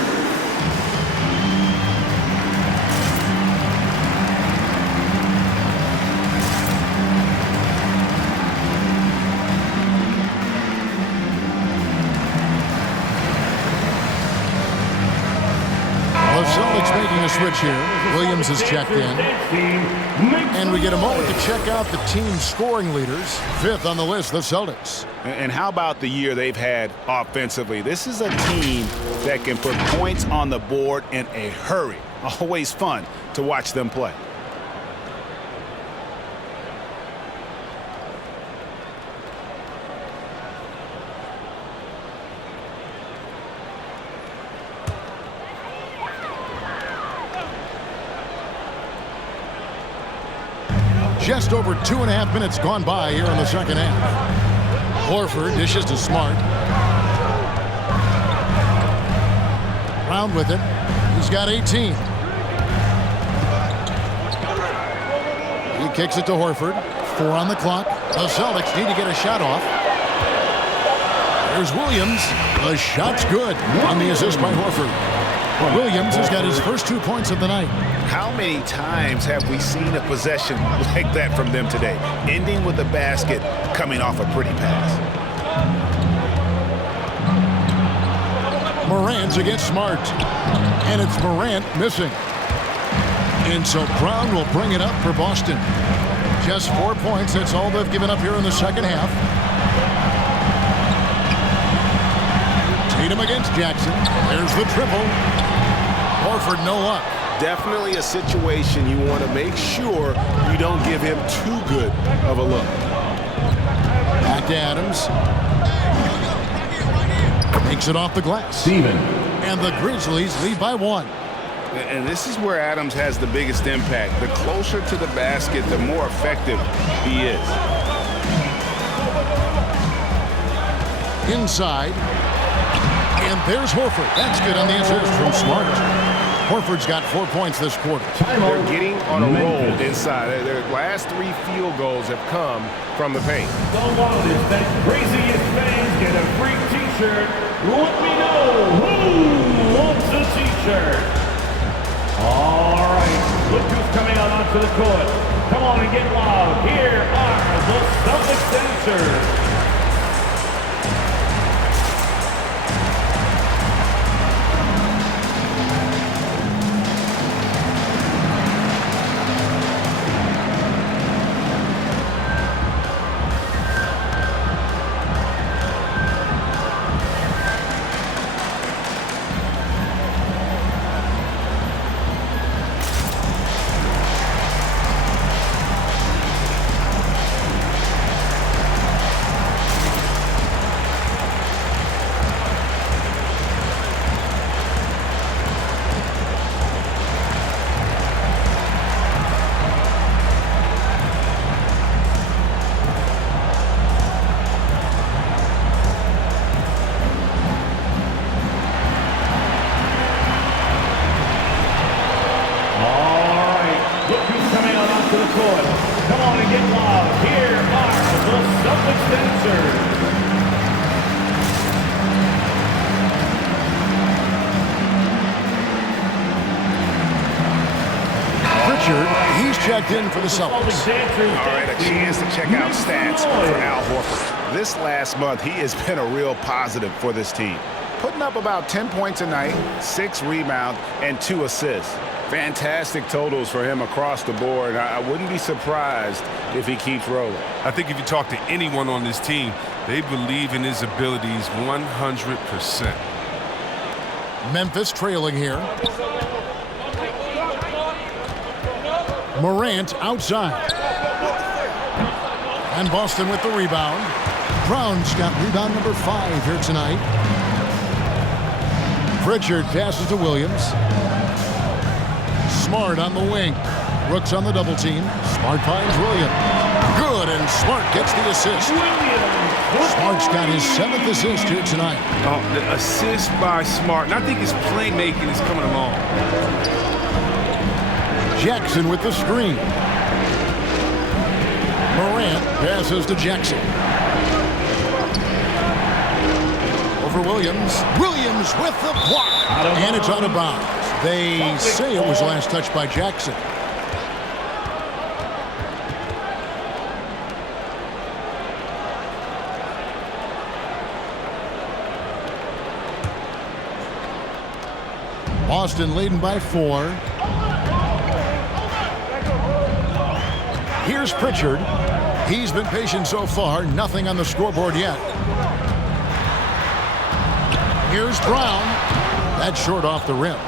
The Celtics making a switch here. Williams is checked in. And we get a moment to check out the team's scoring leaders. Fifth on the list, the Celtics. And how about the year they've had offensively? This is a team that can put points on the board in a hurry. Always fun to watch them play. Just over 2.5 minutes gone by here in the second half. Horford dishes to Smart. Round with it. He's got 18. He kicks it to Horford. 4 on the clock. The Celtics need to get a shot off. There's Williams. The shot's good on the assist by Horford. Williams has got his first 2 points of the night. How many times have we seen a possession like that from them today, ending with a basket coming off a pretty pass? Morant's against Smart. And it's Morant missing. And so Brown will bring it up for Boston. Just 4 points. That's all they've given up here in the second half. Tatum against Jackson. There's the triple. Horford no luck. Definitely a situation you want to make sure you don't give him too good of a look. Back to Adams. Takes it off the glass. Steven. And the Grizzlies lead by 1. And this is where Adams has the biggest impact. The closer to the basket, the more effective he is. Inside. And there's Horford. That's good on the assist from Smart. Horford's got 4 points this quarter. They're getting on a roll inside. Their last 3 field goals have come from the paint. The loudest and craziest fans get a free t-shirt. Let me know who wants a t-shirt. All right, look who's coming out onto the court. Come on and get loud. Here are the Celtics dancers. He's checked in for the Celtics. All right, a chance to check out stats for Al Horford. This last month, he has been a real positive for this team. Putting up about 10 points a night, 6 rebounds, and 2 assists. Fantastic totals for him across the board. I wouldn't be surprised if he keeps rolling. I think if you talk to anyone on this team, they believe in his abilities 100%. Memphis trailing here. Morant outside. And Boston with the rebound. Brown's got rebound number 5 here tonight. Pritchard passes to Williams. Smart on the wing. Brooks on the double team. Smart finds Williams. Good, and Smart gets the assist. Smart's got his 7th assist here tonight. Oh, the assist by Smart, and I think his playmaking is coming along. Jackson with the screen. Morant passes to Jackson. for Williams. Williams with the block. And it's out of bounds. They say it was last touched by Jackson. Boston leading by 4. Here's Pritchard. He's been patient so far. Nothing on the scoreboard yet. Here's Brown. That's short off the rim.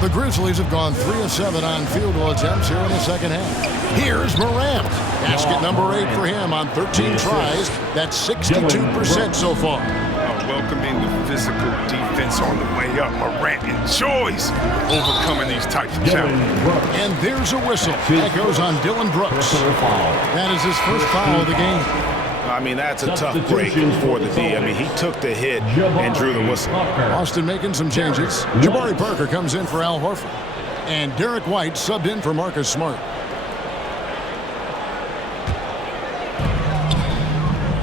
The Grizzlies have gone 3 of 7 on field goal attempts here in the second half. Here's Morant. Basket number 8 for him on 13 tries. That's 62% so far. Welcoming the physical defense on the way up. Morant enjoys overcoming these types of challenges. And there's a whistle. That goes on Dylan Brooks. That is his first foul of the game. I mean, that's a tough break for the D. I mean, he took the hit and drew the whistle. Boston making some changes. Jabari Parker comes in for Al Horford. And Derek White subbed in for Marcus Smart.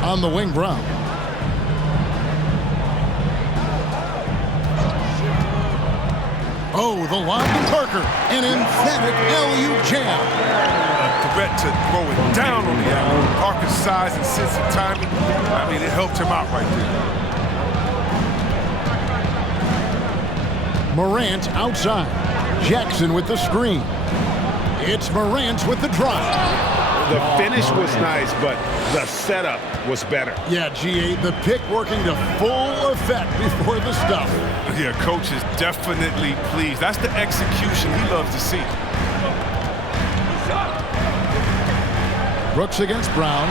On the wing, Brown. Oh, the lob to Parker. An emphatic alley-oop jam. A threat to throw it down on the alley. Parker's size and sense of timing, I mean, it helped him out right there. Morant outside. Jackson with the screen. It's Morant with the drive. The finish was nice, but the setup was better. Yeah, G8, the pick working to full effect before the stuff. Yeah, coach is definitely pleased. That's the execution he loves to see. Brooks against Brown.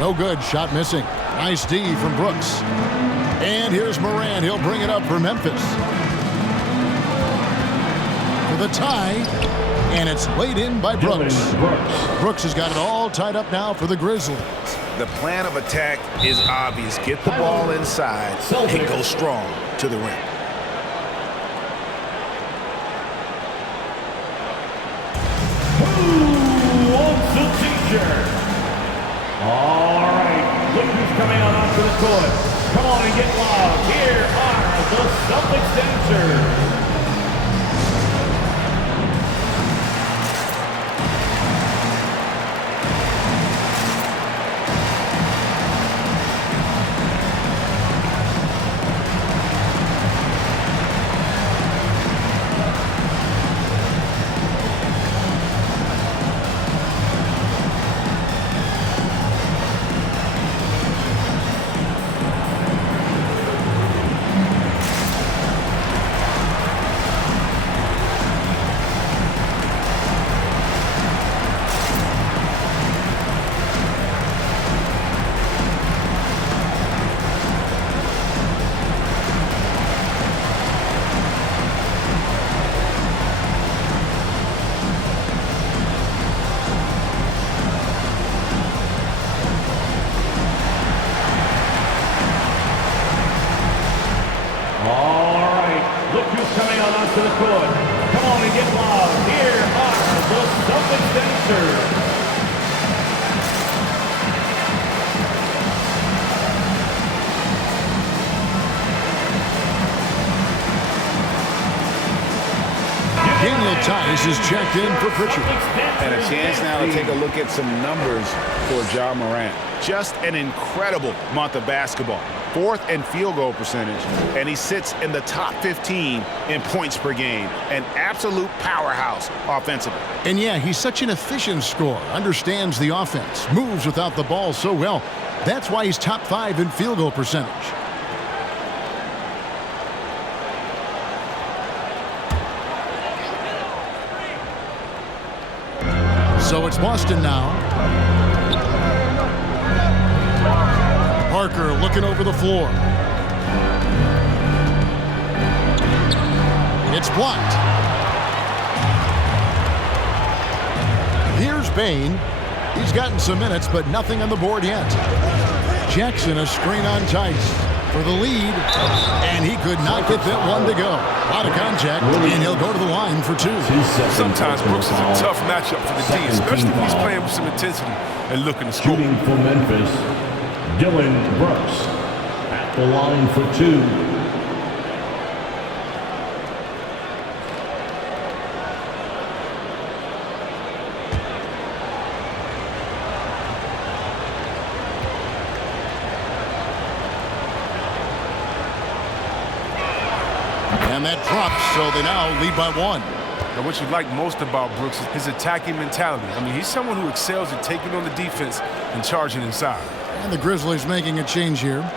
No good. Shot missing. Nice D from Brooks. And here's Morant. He'll bring it up for Memphis. For the tie. And it's laid in by Brooks. Brooks has got it all tied up now for the Grizzlies. The plan of attack is obvious. Get the ball inside and go strong to the rim. Who wants a t-shirt? All right, look who's coming out onto the court. Come on and get loud. Here are the Celtics dancers. To the court. Come on and get loud. Here are the Celtics dancers. Daniel Tice is checked in for Pritchard. And a chance now to take a look at some numbers for Ja Morant. Just an incredible month of basketball. 4th in field goal percentage, and he sits in the top 15 in points per game. An absolute powerhouse offensively. And yeah, he's such an efficient scorer, understands the offense, moves without the ball so well. That's why he's top 5 in field goal percentage. So it's Boston now. Parker looking over the floor. It's blocked. Here's Bane. He's gotten some minutes, but nothing on the board yet. Jackson, a screen on Tice for the lead, and he could not get that one to go. Out of contact, and he'll go to the line for 2. Sometimes Brooks is a tough matchup for the D, especially if he's playing with some intensity and looking to score. Shooting for Memphis, Dylan Brooks. At the line for two. And that drops, so they now lead by 1. And what you like most about Brooks is his attacking mentality. I mean, he's someone who excels at taking on the defense and charging inside. And the Grizzlies making a change here.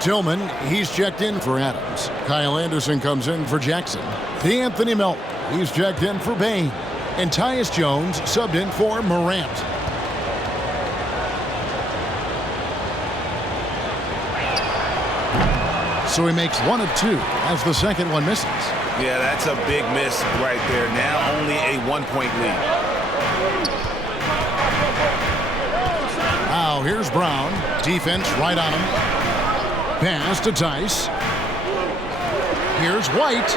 Tillman, he's checked in for Adams. Kyle Anderson comes in for Jackson. D'Anthony Melton, he's checked in for Bain. And Tyus Jones subbed in for Morant. So he makes 1 of 2 as the second one misses. Yeah, that's a big miss right there. Now only a 1-point lead. Now here's Brown. Defense right on him. Pass to Tice. Here's White.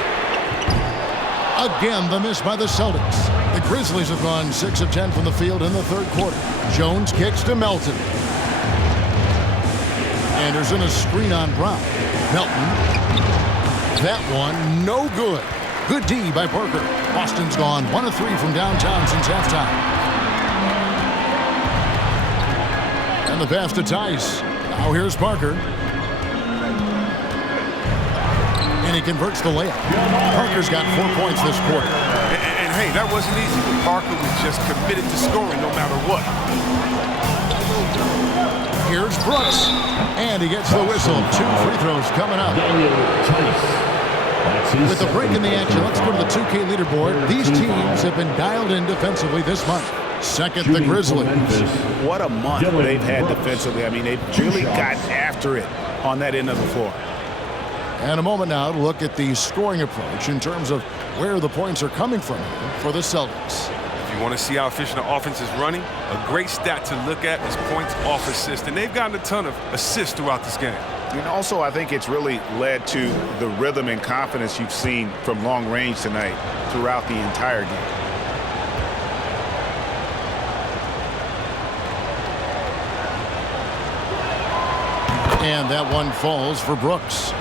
Again, the miss by the Celtics. The Grizzlies have gone 6 of 10 from the field in the third quarter. Jones kicks to Melton. Anderson a screen on Brown. Melton. That one, no good. Good D by Parker. Boston's gone 1 of 3 from downtown since halftime. And the pass to Tice. Now here's Parker. And he converts the layup. Parker's got 4 points this quarter. And hey, that wasn't easy. But Parker was just committed to scoring no matter what. Here's Brooks. And he gets the whistle. 2 free throws coming up. With the break in the action, let's go to the 2K leaderboard. These teams have been dialed in defensively this month. Second, the Grizzlies. What a month they've had defensively. I mean, they've really gotten after it on that end of the floor. And a moment now to look at the scoring approach in terms of where the points are coming from for the Celtics. If you want to see how efficient the offense is running, a great stat to look at is points off assist. And they've gotten a ton of assists throughout this game. And also, I think it's really led to the rhythm and confidence you've seen from long range tonight throughout the entire game. And that one falls for Brooks.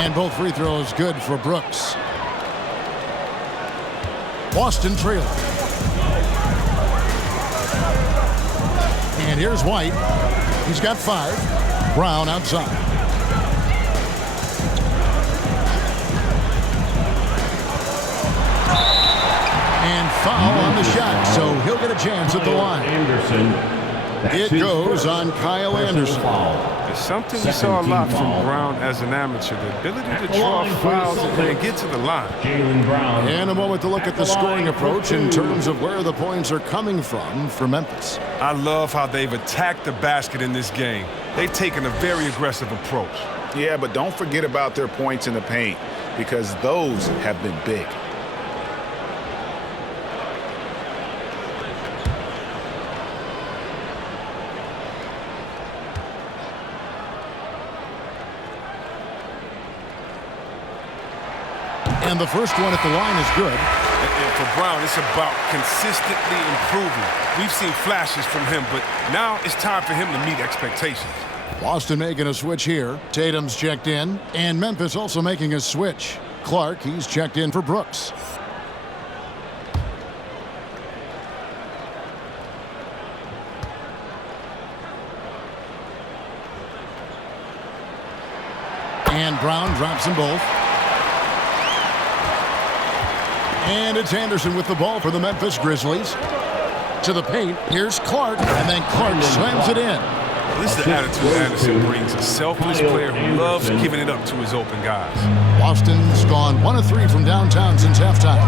And both free throws good for Brooks. Boston trailing. And here's White. He's got 5. Brown outside. And foul on the shot, so he'll get a chance at the line. It goes on Kyle Anderson. It's something we saw a lot from Brown as an amateur, the ability to draw fouls and get to the line. And a moment to look at the scoring approach in terms of where the points are coming from for Memphis. I love how they've attacked the basket in this game. They've taken a very aggressive approach. Yeah, but don't forget about their points in the paint, because those have been big. And the first one at the line is good. And for Brown, it's about consistently improving. We've seen flashes from him, but now it's time for him to meet expectations. Boston making a switch here. Tatum's checked in. And Memphis also making a switch. Clark, he's checked in for Brooks. And Brown drops them both. And it's Anderson with the ball for the Memphis Grizzlies. To the paint, here's Clark, and then Clark slams it in. This is the attitude Anderson brings, a selfless player who loves giving it up to his open guys. Boston's gone 1 of 3 from downtown since halftime.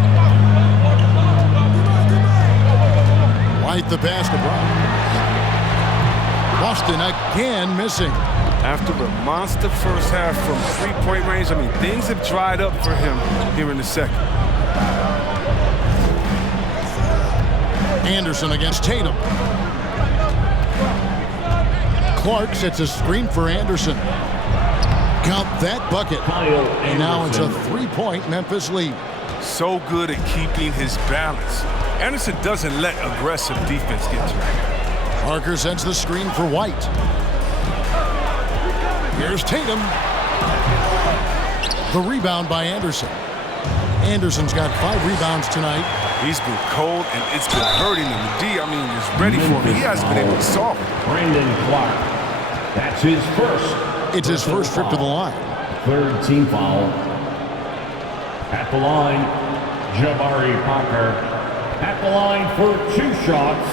White the pass to Brown. Boston again missing. After a monster first half from three-point range, I mean, things have dried up for him here in the second. Anderson against Tatum. Clark sets a screen for Anderson. Count that bucket. And now it's a three-point Memphis lead. So good at keeping his balance. Anderson doesn't let aggressive defense get to him. Parker sends the screen for White. Here's Tatum. The rebound by Anderson. Anderson's got 5 rebounds tonight. He's been cold, and it's been hurting him. The D, I mean, is ready for him. He hasn't been able to solve it. Brandon Clark. That's his first. It's his first trip to the line. Third team foul. At the line, Jabari Parker. At the line for 2 shots.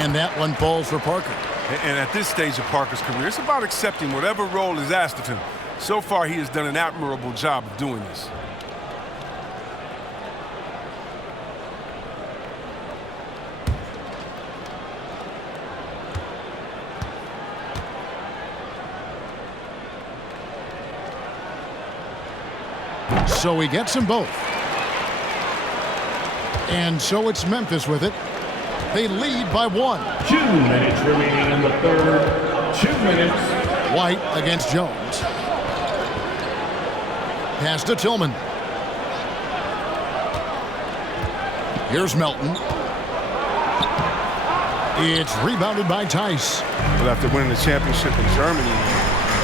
And that one falls for Parker. And at this stage of Parker's career, it's about accepting whatever role is asked of him. So far, he has done an admirable job of doing this. So he gets them both. And so it's Memphis with it. They lead by 1. 2 minutes remaining in the third. 2 minutes. White against Jones. Pass to Tillman. Here's Melton. It's rebounded by Tice. But after winning the championship in Germany,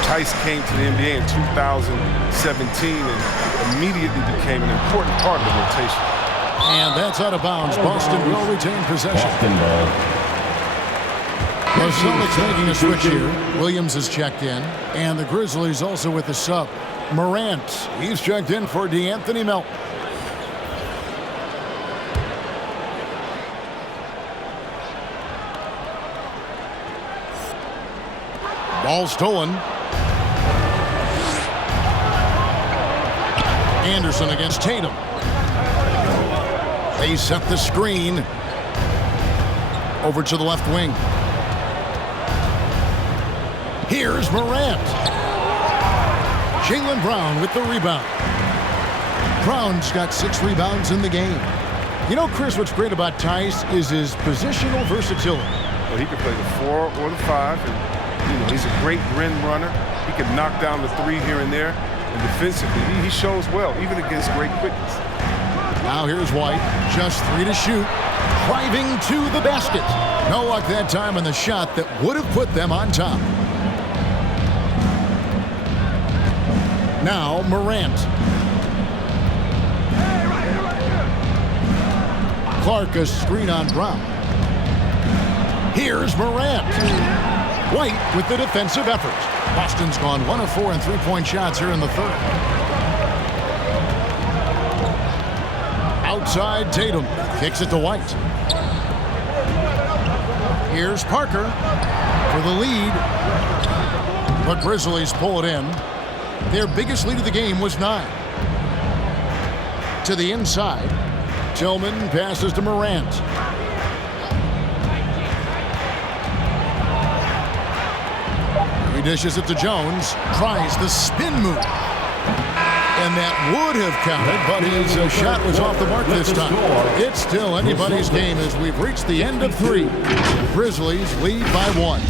Tice came to the NBA in 2017 and immediately became an important part of the rotation. And that's out of bounds. Boston will retain possession. Boston ball. The Celtics making a switch here. Williams has checked in. And the Grizzlies also with the sub. Morant, he's checked in for DeAnthony Melton. Ball stolen. Anderson against Tatum. They set the screen over to the left wing. Here's Morant. Jaylen Brown with the rebound. Brown's got 6 rebounds in the game. You know, Chris, what's great about Tice is his positional versatility. Well, he can play the 4 or the 5. And, you know, he's a great rim runner. He can knock down the 3 here and there. And defensively, he shows well, even against great quickness. Now here's White, just 3 to shoot, driving to the basket. No luck that time on the shot that would have put them on top. Now Morant. Clark a screen on Brown. Here's Morant. White with the defensive effort. Boston's gone 1 of 4 in 3-point shots here in the third. Outside, Tatum kicks it to White. Here's Parker for the lead. The Grizzlies pull it in. Their biggest lead of the game was 9. To the inside, Tillman passes to Morant. He dishes it to Jones, tries the spin move. And that would have counted, but his shot was off the mark this time. It's still anybody's game as we've reached the end of 3. Grizzlies lead by 1.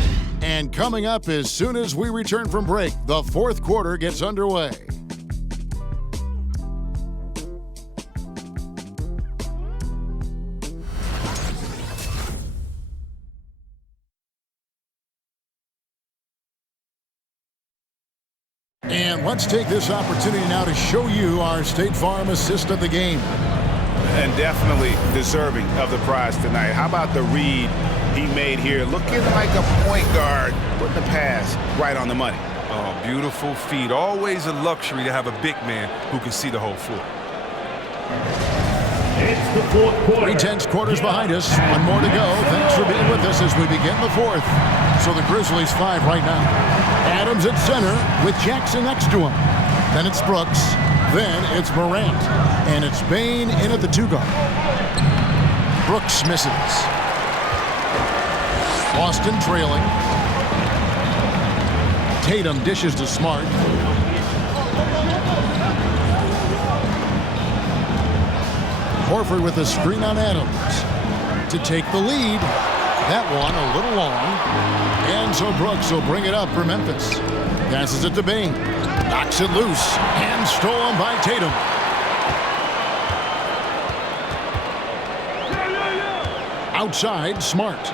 And coming up as soon as we return from break, the 4th quarter gets underway. And let's take this opportunity now to show you our State Farm assist of the game. And definitely deserving of the prize tonight. How about the read he made here? Looking like a point guard, putting the pass right on the money. Oh, beautiful feed. Always a luxury to have a big man who can see the whole floor. It's the fourth quarter. 3 tense quarters behind us. One more to go. Thanks for being with us as we begin the fourth. So the Grizzlies 5 right now. Adams at center with Jackson next to him. Then it's Brooks. Then it's Morant. And it's Bane in at the 2 guard. Brooks misses. Boston trailing. Tatum dishes to Smart. Horford with a screen on Adams to take the lead. That one a little long. And so Brooks will bring it up for Memphis. Passes it to Bane. Knocks it loose. And stolen by Tatum. Outside, Smart.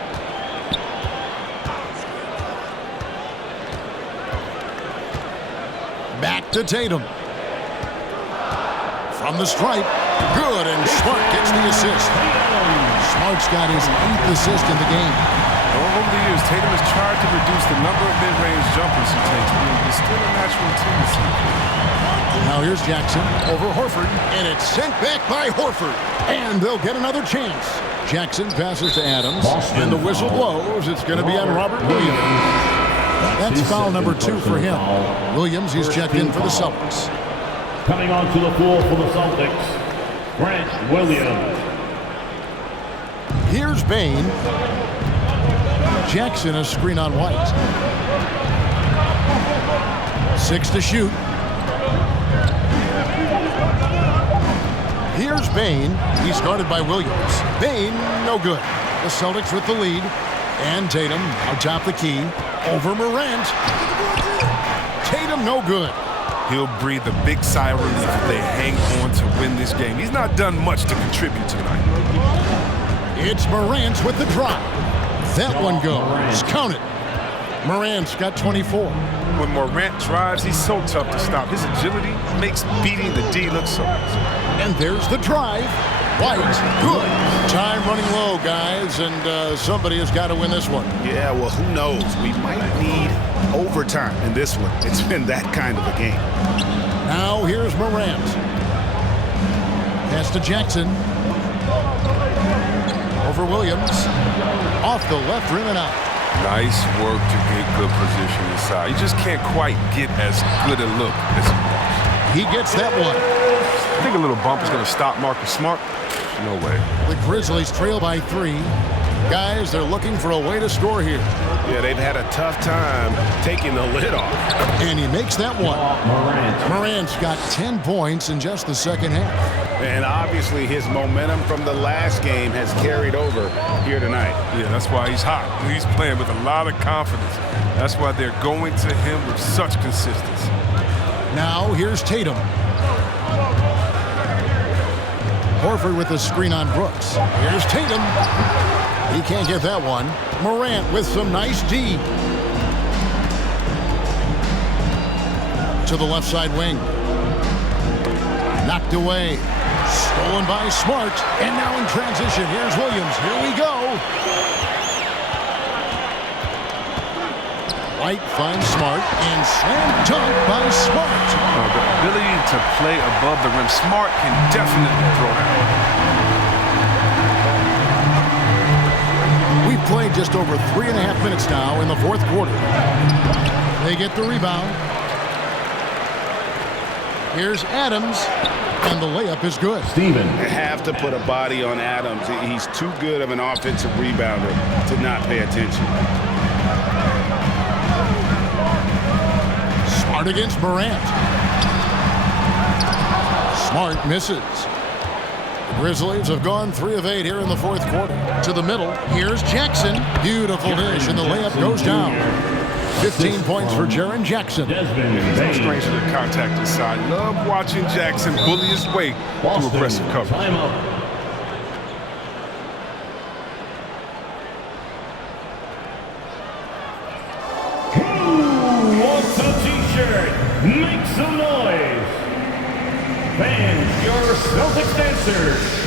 Back to Tatum. From the stripe. Good, and Smart gets the assist. Smart's got his 8th assist in the game. Over the years, Tatum has tried to reduce the number of mid-range jumpers he takes, but it's still a natural tendency. Now here's Jackson over Horford, and it's sent back by Horford. And they'll get another chance. Jackson passes to Adams, and the whistle blows. It's going to be on Robert Williams. That's foul number 2 for him. Williams, he's checked in for the Celtics. Coming onto the floor for the Celtics, Grant Williams. Here's Bane. Jackson a screen on White. 6 to shoot. Here's Bane. He's guarded by Williams. Bane, no good. The Celtics with the lead. And Tatum atop the key. Over Morant. Tatum, no good. He'll breathe a big sigh of relief if they hang on to win this game. He's not done much to contribute tonight. It's Morant with the drive. That one goes. Count it. Morant's got 24. When Morant drives, he's so tough to stop. His agility makes beating the D look so easy. And there's the drive. White, good. Time running low, guys, and somebody has got to win this one. Yeah, well, who knows? We might need overtime in this one. It's been that kind of a game. Now here's Morant. Pass to Jackson. Over Williams. Off the left rim and out. Nice work to get good position inside. You just can't quite get as good a look as he wants. He gets that one. I think a little bump is going to stop Marcus Smart. No way. The Grizzlies trail by 3. Guys, they're looking for a way to score here. Yeah, they've had a tough time taking the lid off. And he makes that one. Morant's got 10 points in just the second half. And obviously his momentum from the last game has carried over here tonight. Yeah, that's why he's hot. He's playing with a lot of confidence. That's why they're going to him with such consistency. Now here's Tatum. Horford with the screen on Brooks. Here's Tatum. He can't get that one. Morant with some nice D. To the left side wing. Knocked away. Stolen by Smart. And now in transition, here's Williams. Here we go. White finds Smart and slam dunk by Smart. The ability to play above the rim. Smart can definitely throw down. We've played just over 3.5 minutes now in the fourth quarter. They get the rebound. Here's Adams, and the layup is good. Steven. They have to put a body on Adams. He's too good of an offensive rebounder to not pay attention. Smart against Morant. Smart misses. The Grizzlies have gone 3 of 8 here in the fourth quarter. To the middle, here's Jackson. Beautiful dish, and the layup goes down. 15 points for Jaren Jackson. He's no stranger to the contact inside. Love watching Jackson bully his way through aggressive coverage. Who wants a t-shirt? Make some noise. Fans, your Celtics dancers.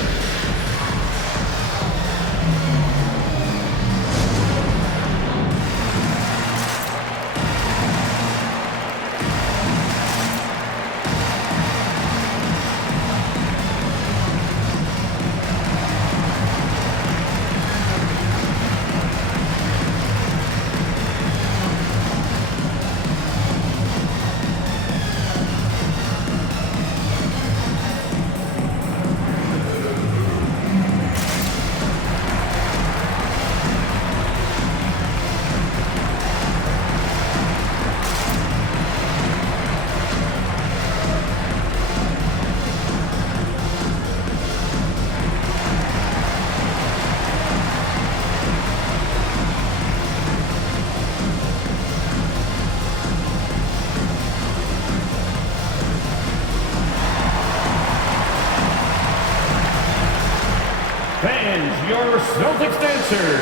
answers.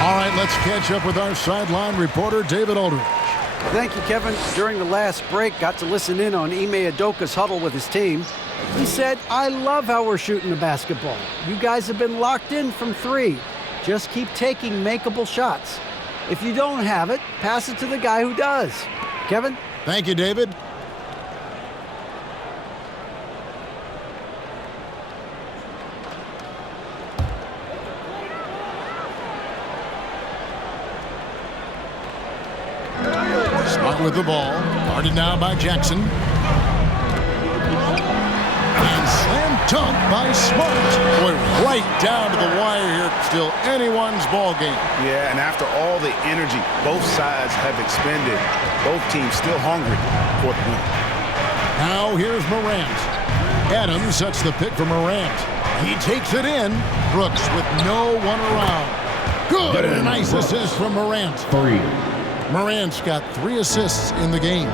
All right, let's catch up with our sideline reporter, David Aldridge. Thank you, Kevin. During the last break, got to listen in on Ime Udoka's huddle with his team. He said, "I love how we're shooting the basketball. You guys have been locked in from 3. Just keep taking makeable shots. If you don't have it, pass it to the guy who does." Kevin? Thank you, David. Smart with the ball. Guarded now by Jackson. And slam dunk by Smart. Boy, right down to the wire here. Still anyone's ball game. Yeah, and after all the energy both sides have expended, both teams still hungry for the win. Now here's Morant. Adams sets the pick for Morant. He takes it in. Brooks with no one around. Good. And a nice assist from Morant. 3. Morant's got 3 assists in the game.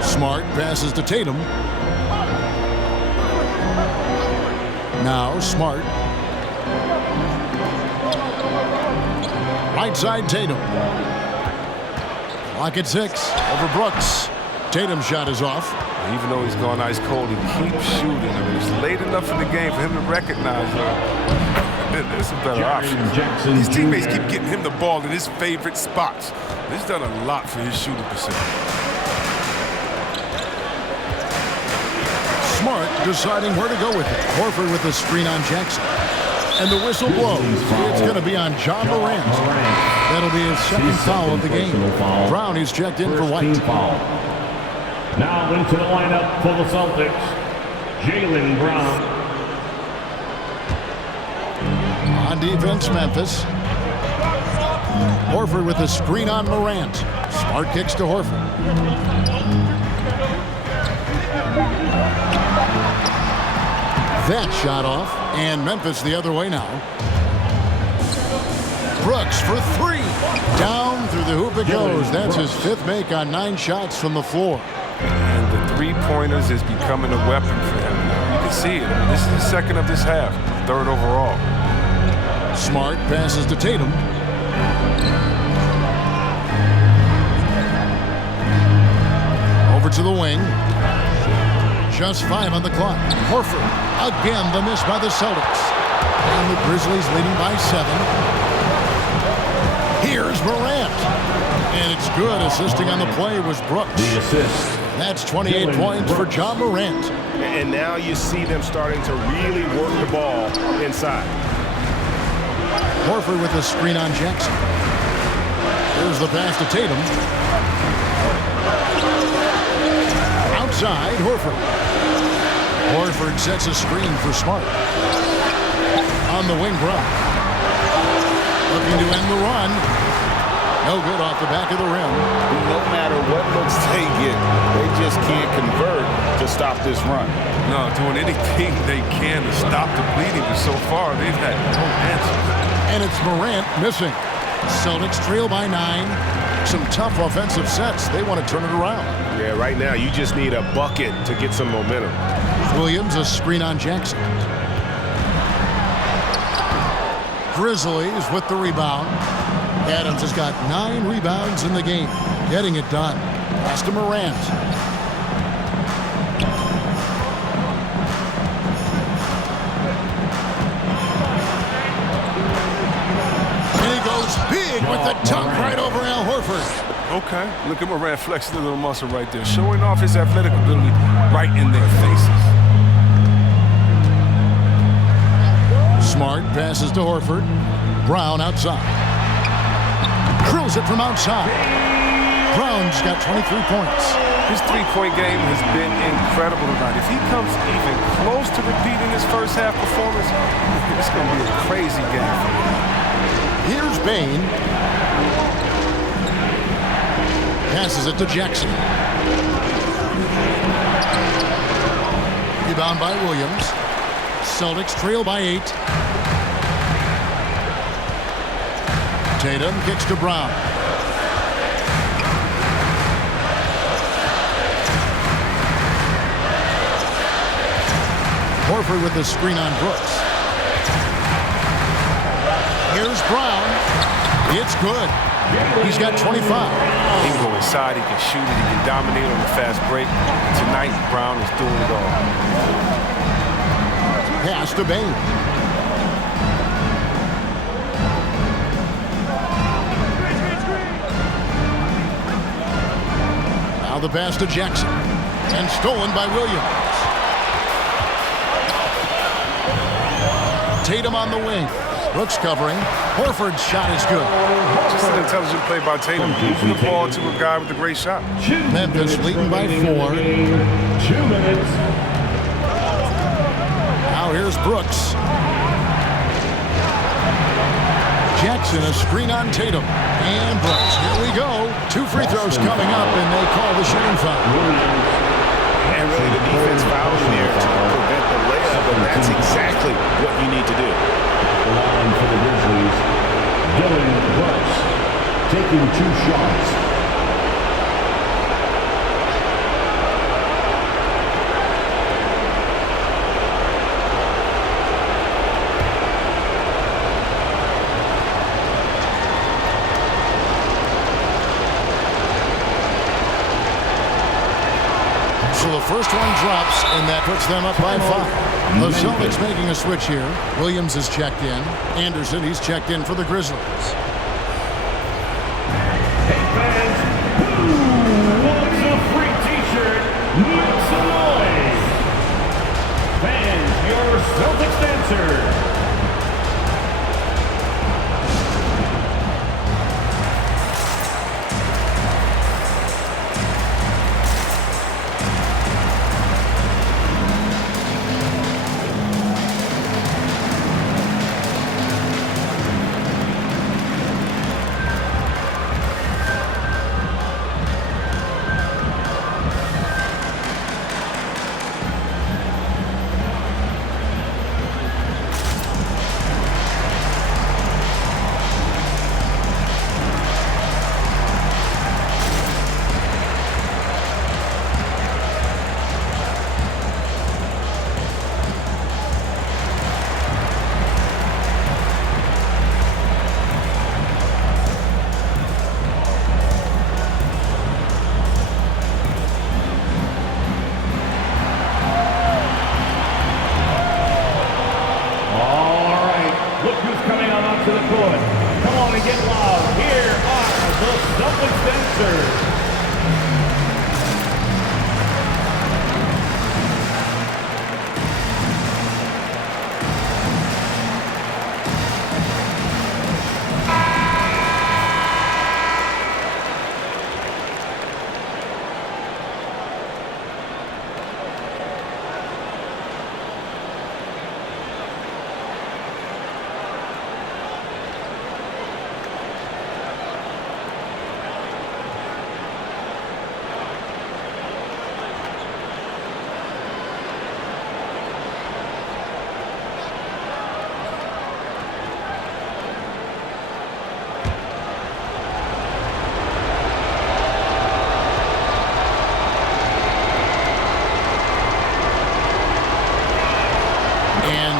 Smart passes to Tatum. Now Smart. Right side Tatum. Clock at 6. Over Brooks. Tatum's shot is off. Even though he's gone ice cold, he keeps shooting. I mean, it's late enough in the game for him to recognize there's a better option. His teammates keep getting him the ball in his favorite spots. He's done a lot for his shooting percentage. Smart deciding where to go with it. Horford with the screen on Jackson. And the whistle blows. It's going to be on John Morant. That'll be his second foul of the game. Brown is checked in for White. Now into the lineup for the Celtics, Jaylen Brown. On defense, Memphis. Horford with a screen on Morant. Smart kicks to Horford. That shot off, and Memphis the other way now. Brooks for 3. Down through the hoop it goes. That's his 5th make on 9 shots from the floor. And the three-pointers is becoming a weapon for him. You can see it. I mean, this is the second of this half, 3rd overall. Smart passes to Tatum. Over to the wing. Just 5 on the clock. Horford. Again, the miss by the Celtics. And the Grizzlies leading by 7. Here's Morant. And it's good. Assisting on the play was Brooks. The assist. That's 28 points for John Morant. And now you see them starting to really work the ball inside. Horford with a screen on Jackson. Here's the pass to Tatum. Outside, Horford. Horford sets a screen for Smart. On the wing, Brown. Looking to end the run. No good off the back of the rim. No matter what looks they get, they just can't convert to stop this run. No, doing anything they can to stop the bleeding, but so far they've had no answers. And it's Morant missing. Celtics trail by 9. Some tough offensive sets. They want to turn it around. Yeah, right now you just need a bucket to get some momentum. Williams, a screen on Jackson. Grizzlies with the rebound. Adams has got 9 rebounds in the game. Getting it done. Pass to Morant. And he goes big with the dunk right over Al Horford. Okay, look at Morant flexing a little muscle right there, showing off his athletic ability right in their faces. Smart passes to Horford. Brown outside. Drills it from outside. Brown's got 23 points. His three-point game has been incredible tonight. If he comes even close to repeating his first half performance, it's going to be a crazy game for him. Here's Bane. Passes it to Jackson. Rebound by Williams. Celtics trail by 8. Tatum kicks to Brown. Horford with the screen on Brooks. Here's Brown. It's good. He's got 25. He can go inside, he can shoot it, he can dominate on the fast break. Tonight, Brown is doing it all. Pass to Bane. Now the pass to Jackson. And stolen by Williams. Tatum on the wing. Brooks covering. Horford's shot is good. Just an intelligent play by Tatum. Moving the ball to a guy with a great shot. Memphis leading by 4. 2 minutes. Now here's Brooks. Jackson, a screen on Tatum. And Brooks. Here we go. 2 free throws coming up, and they call the shooting foul. And really, the defense fouled in there to prevent the layup, and that's exactly what you need to do. The line for the Grizzlies, Dylan Brooks, taking 2 shots. So the first one drops, and that puts them up by 5. The Celtics making a switch here. Williams is checked in. Anderson, he's checked in for the Grizzlies. Hey fans, who wants a free t-shirt? Make some noise. Fans, your Celtics dancer. To the court. Come on and get loud. Here are the Celtics dancers.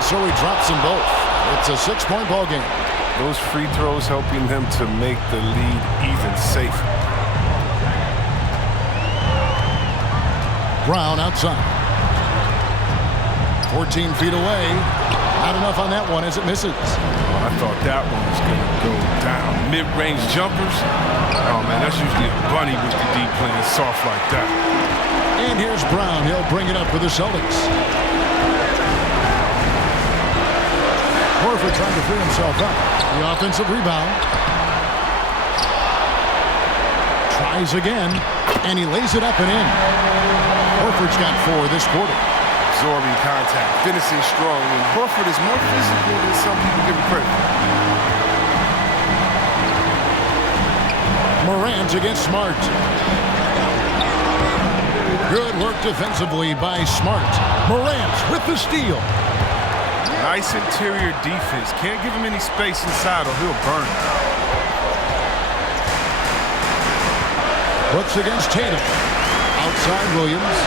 So he drops them both. It's a 6-point ball game. Those free throws helping them to make the lead even safer. Brown outside. 14 feet away. Not enough on that one as it misses. Oh, I thought that one was going to go down. Mid-range jumpers. Oh, man, that's usually a bunny with the deep playing soft like that. And here's Brown. He'll bring it up for the Celtics. Horford trying to free himself up. The offensive rebound. Tries again, and he lays it up and in. Horford's got 4 this quarter. Absorbing contact, finishing strong. And Horford is more physical than some people give him credit. Morant against Smart. Good work defensively by Smart. Morant with the steal. Nice interior defense. Can't give him any space inside or he'll burn it. Brooks against Tatum. Outside Williams.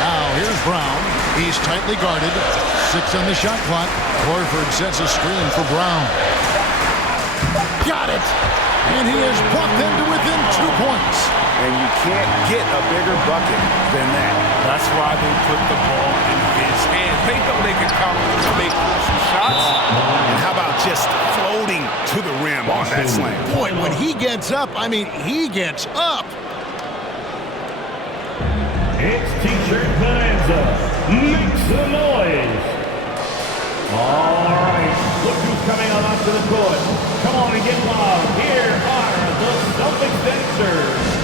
Now here's Brown. He's tightly guarded. 6 on the shot clock. Horford sets a screen for Brown. Got it! And he has brought them to within 2 points. And you can't get a bigger bucket than that. That's why they put the ball in his hands. They know they can count on him to make crucial shots. And how about just floating to the rim on that slam? Boy, when he gets up, I mean, he gets up. It's T-shirt Bonanza. Make some noise. All right, look who's coming on onto the court. Come on and get loud. Here are the Celtics dancers.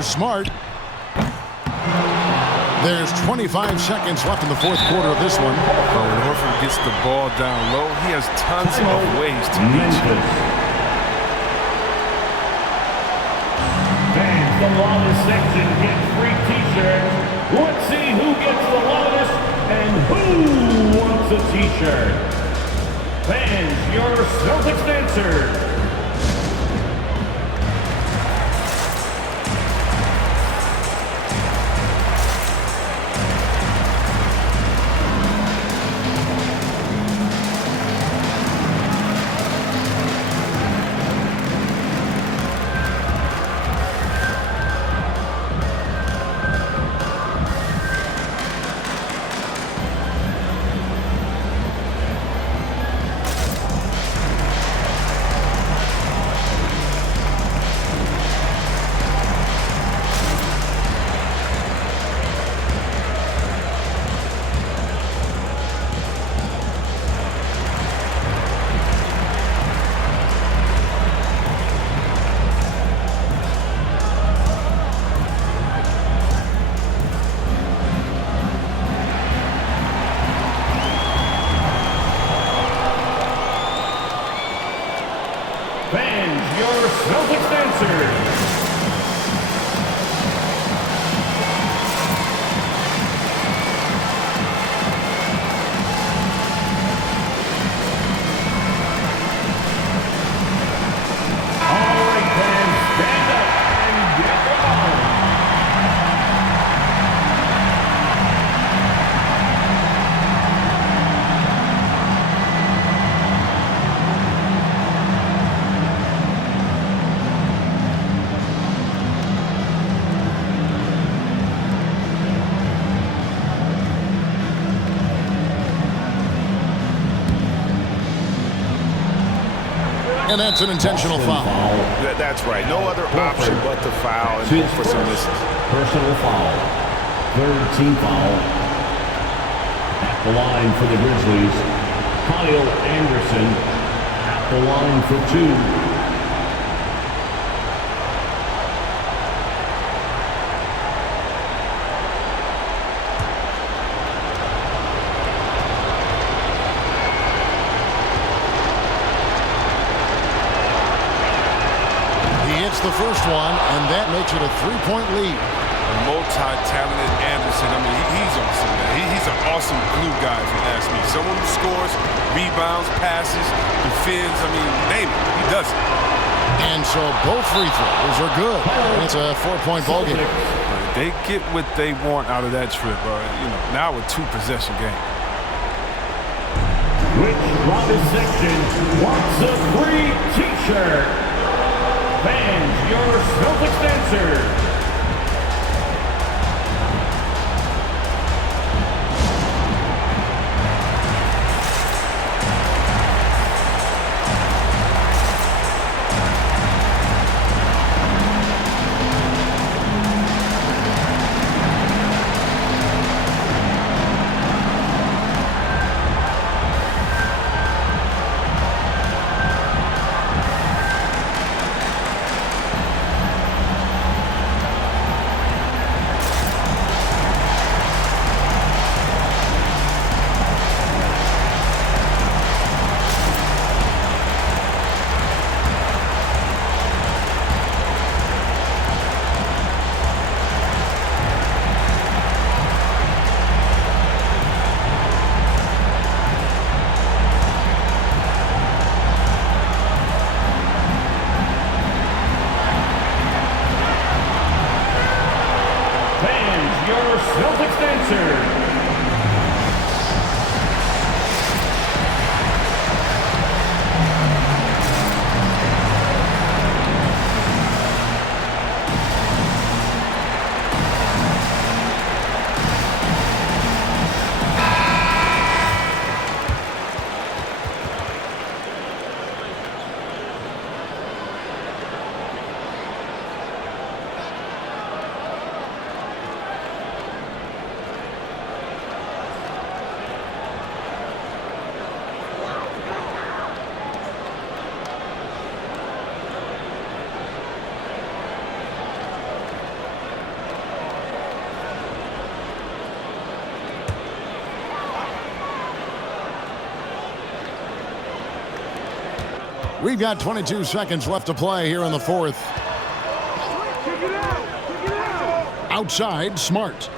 Smart. There's 25 seconds left in the fourth quarter of this one. When Horford gets the ball down low, he has tons of ways to reach it. Fans, the longest section gets free T-shirts. Let's see who gets the longest and who wants a T-shirt. Fans, your Celtics dancers. Fans, your Celtics dancers. All right, fans, stand up and get going. And that's an intentional foul. That's right. No other option but to foul and hope for some misses. Personal foul. Third team foul. At the line for the Grizzlies, Kyle Anderson. At the line for 2. The first one, and that makes it a 3-point lead. A multi-talented Anderson. I mean, he's awesome, man. He's an awesome glue guy, if you ask me. Someone who scores, rebounds, passes, defends. I mean, name it. He does it. And so both free throws are good. It's a 4-point ball game. They get what they want out of that trip, now a 2-possession game. Which from his section wants a free T-shirt? Fans, your Celtics answer. Celtics answer. We've got 22 seconds left to play here in the fourth. Outside, Smart.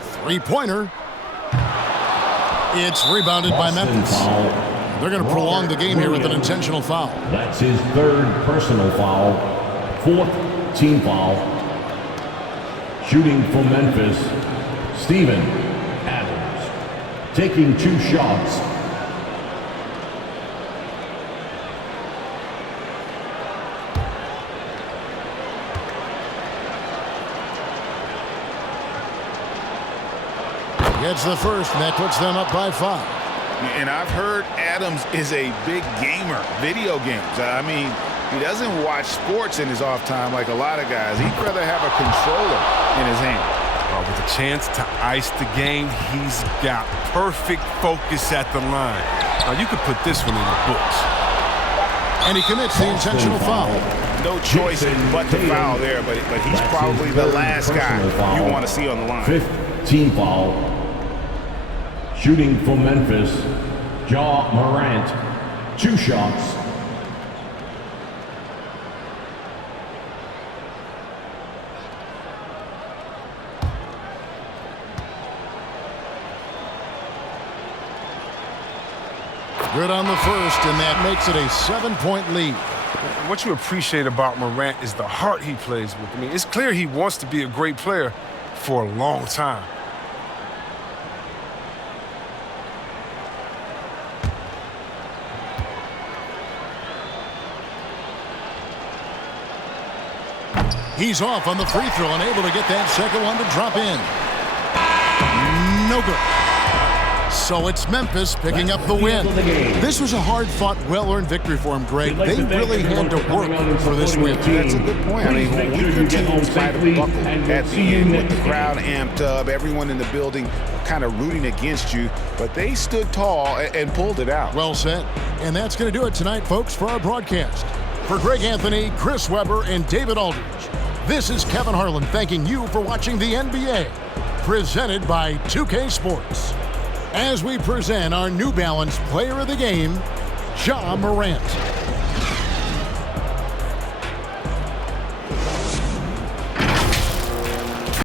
Three-pointer. It's rebounded by Memphis. They're going to prolong the game here with an intentional foul. That's his third personal foul. Fourth team foul. Shooting for Memphis, Steven Adams. Taking 2 shots. Gets the first, and that puts them up by 5. And I've heard Adams is a big gamer, video games. I mean, he doesn't watch sports in his off time like a lot of guys. He'd rather have a controller in his hand. With a chance to ice the game, he's got perfect focus at the line. Now, you could put this one in the books. And he commits the intentional foul. No choice but to foul there, but he's probably the last guy you want to see on the line. 5th team foul. Shooting for Memphis, Ja Morant. 2 shots. Good on the first, and that makes it a 7-point lead. What you appreciate about Morant is the heart he plays with. I mean, it's clear he wants to be a great player for a long time. He's off on the free throw and able to get that second one to drop in. No good. So it's Memphis picking up the win. This was a hard-fought, well-earned victory for them, Greg. They really had to work for this win. That's a good point. I mean, weaker teams might have buckled at the end with the crowd amped up, everyone in the building kind of rooting against you, but they stood tall and pulled it out. Well said. And that's going to do it tonight, folks, for our broadcast. For Greg Anthony, Chris Webber, and David Aldridge, this is Kevin Harlan thanking you for watching the NBA, presented by 2K Sports. As we present our New Balance Player of the Game, Ja Morant.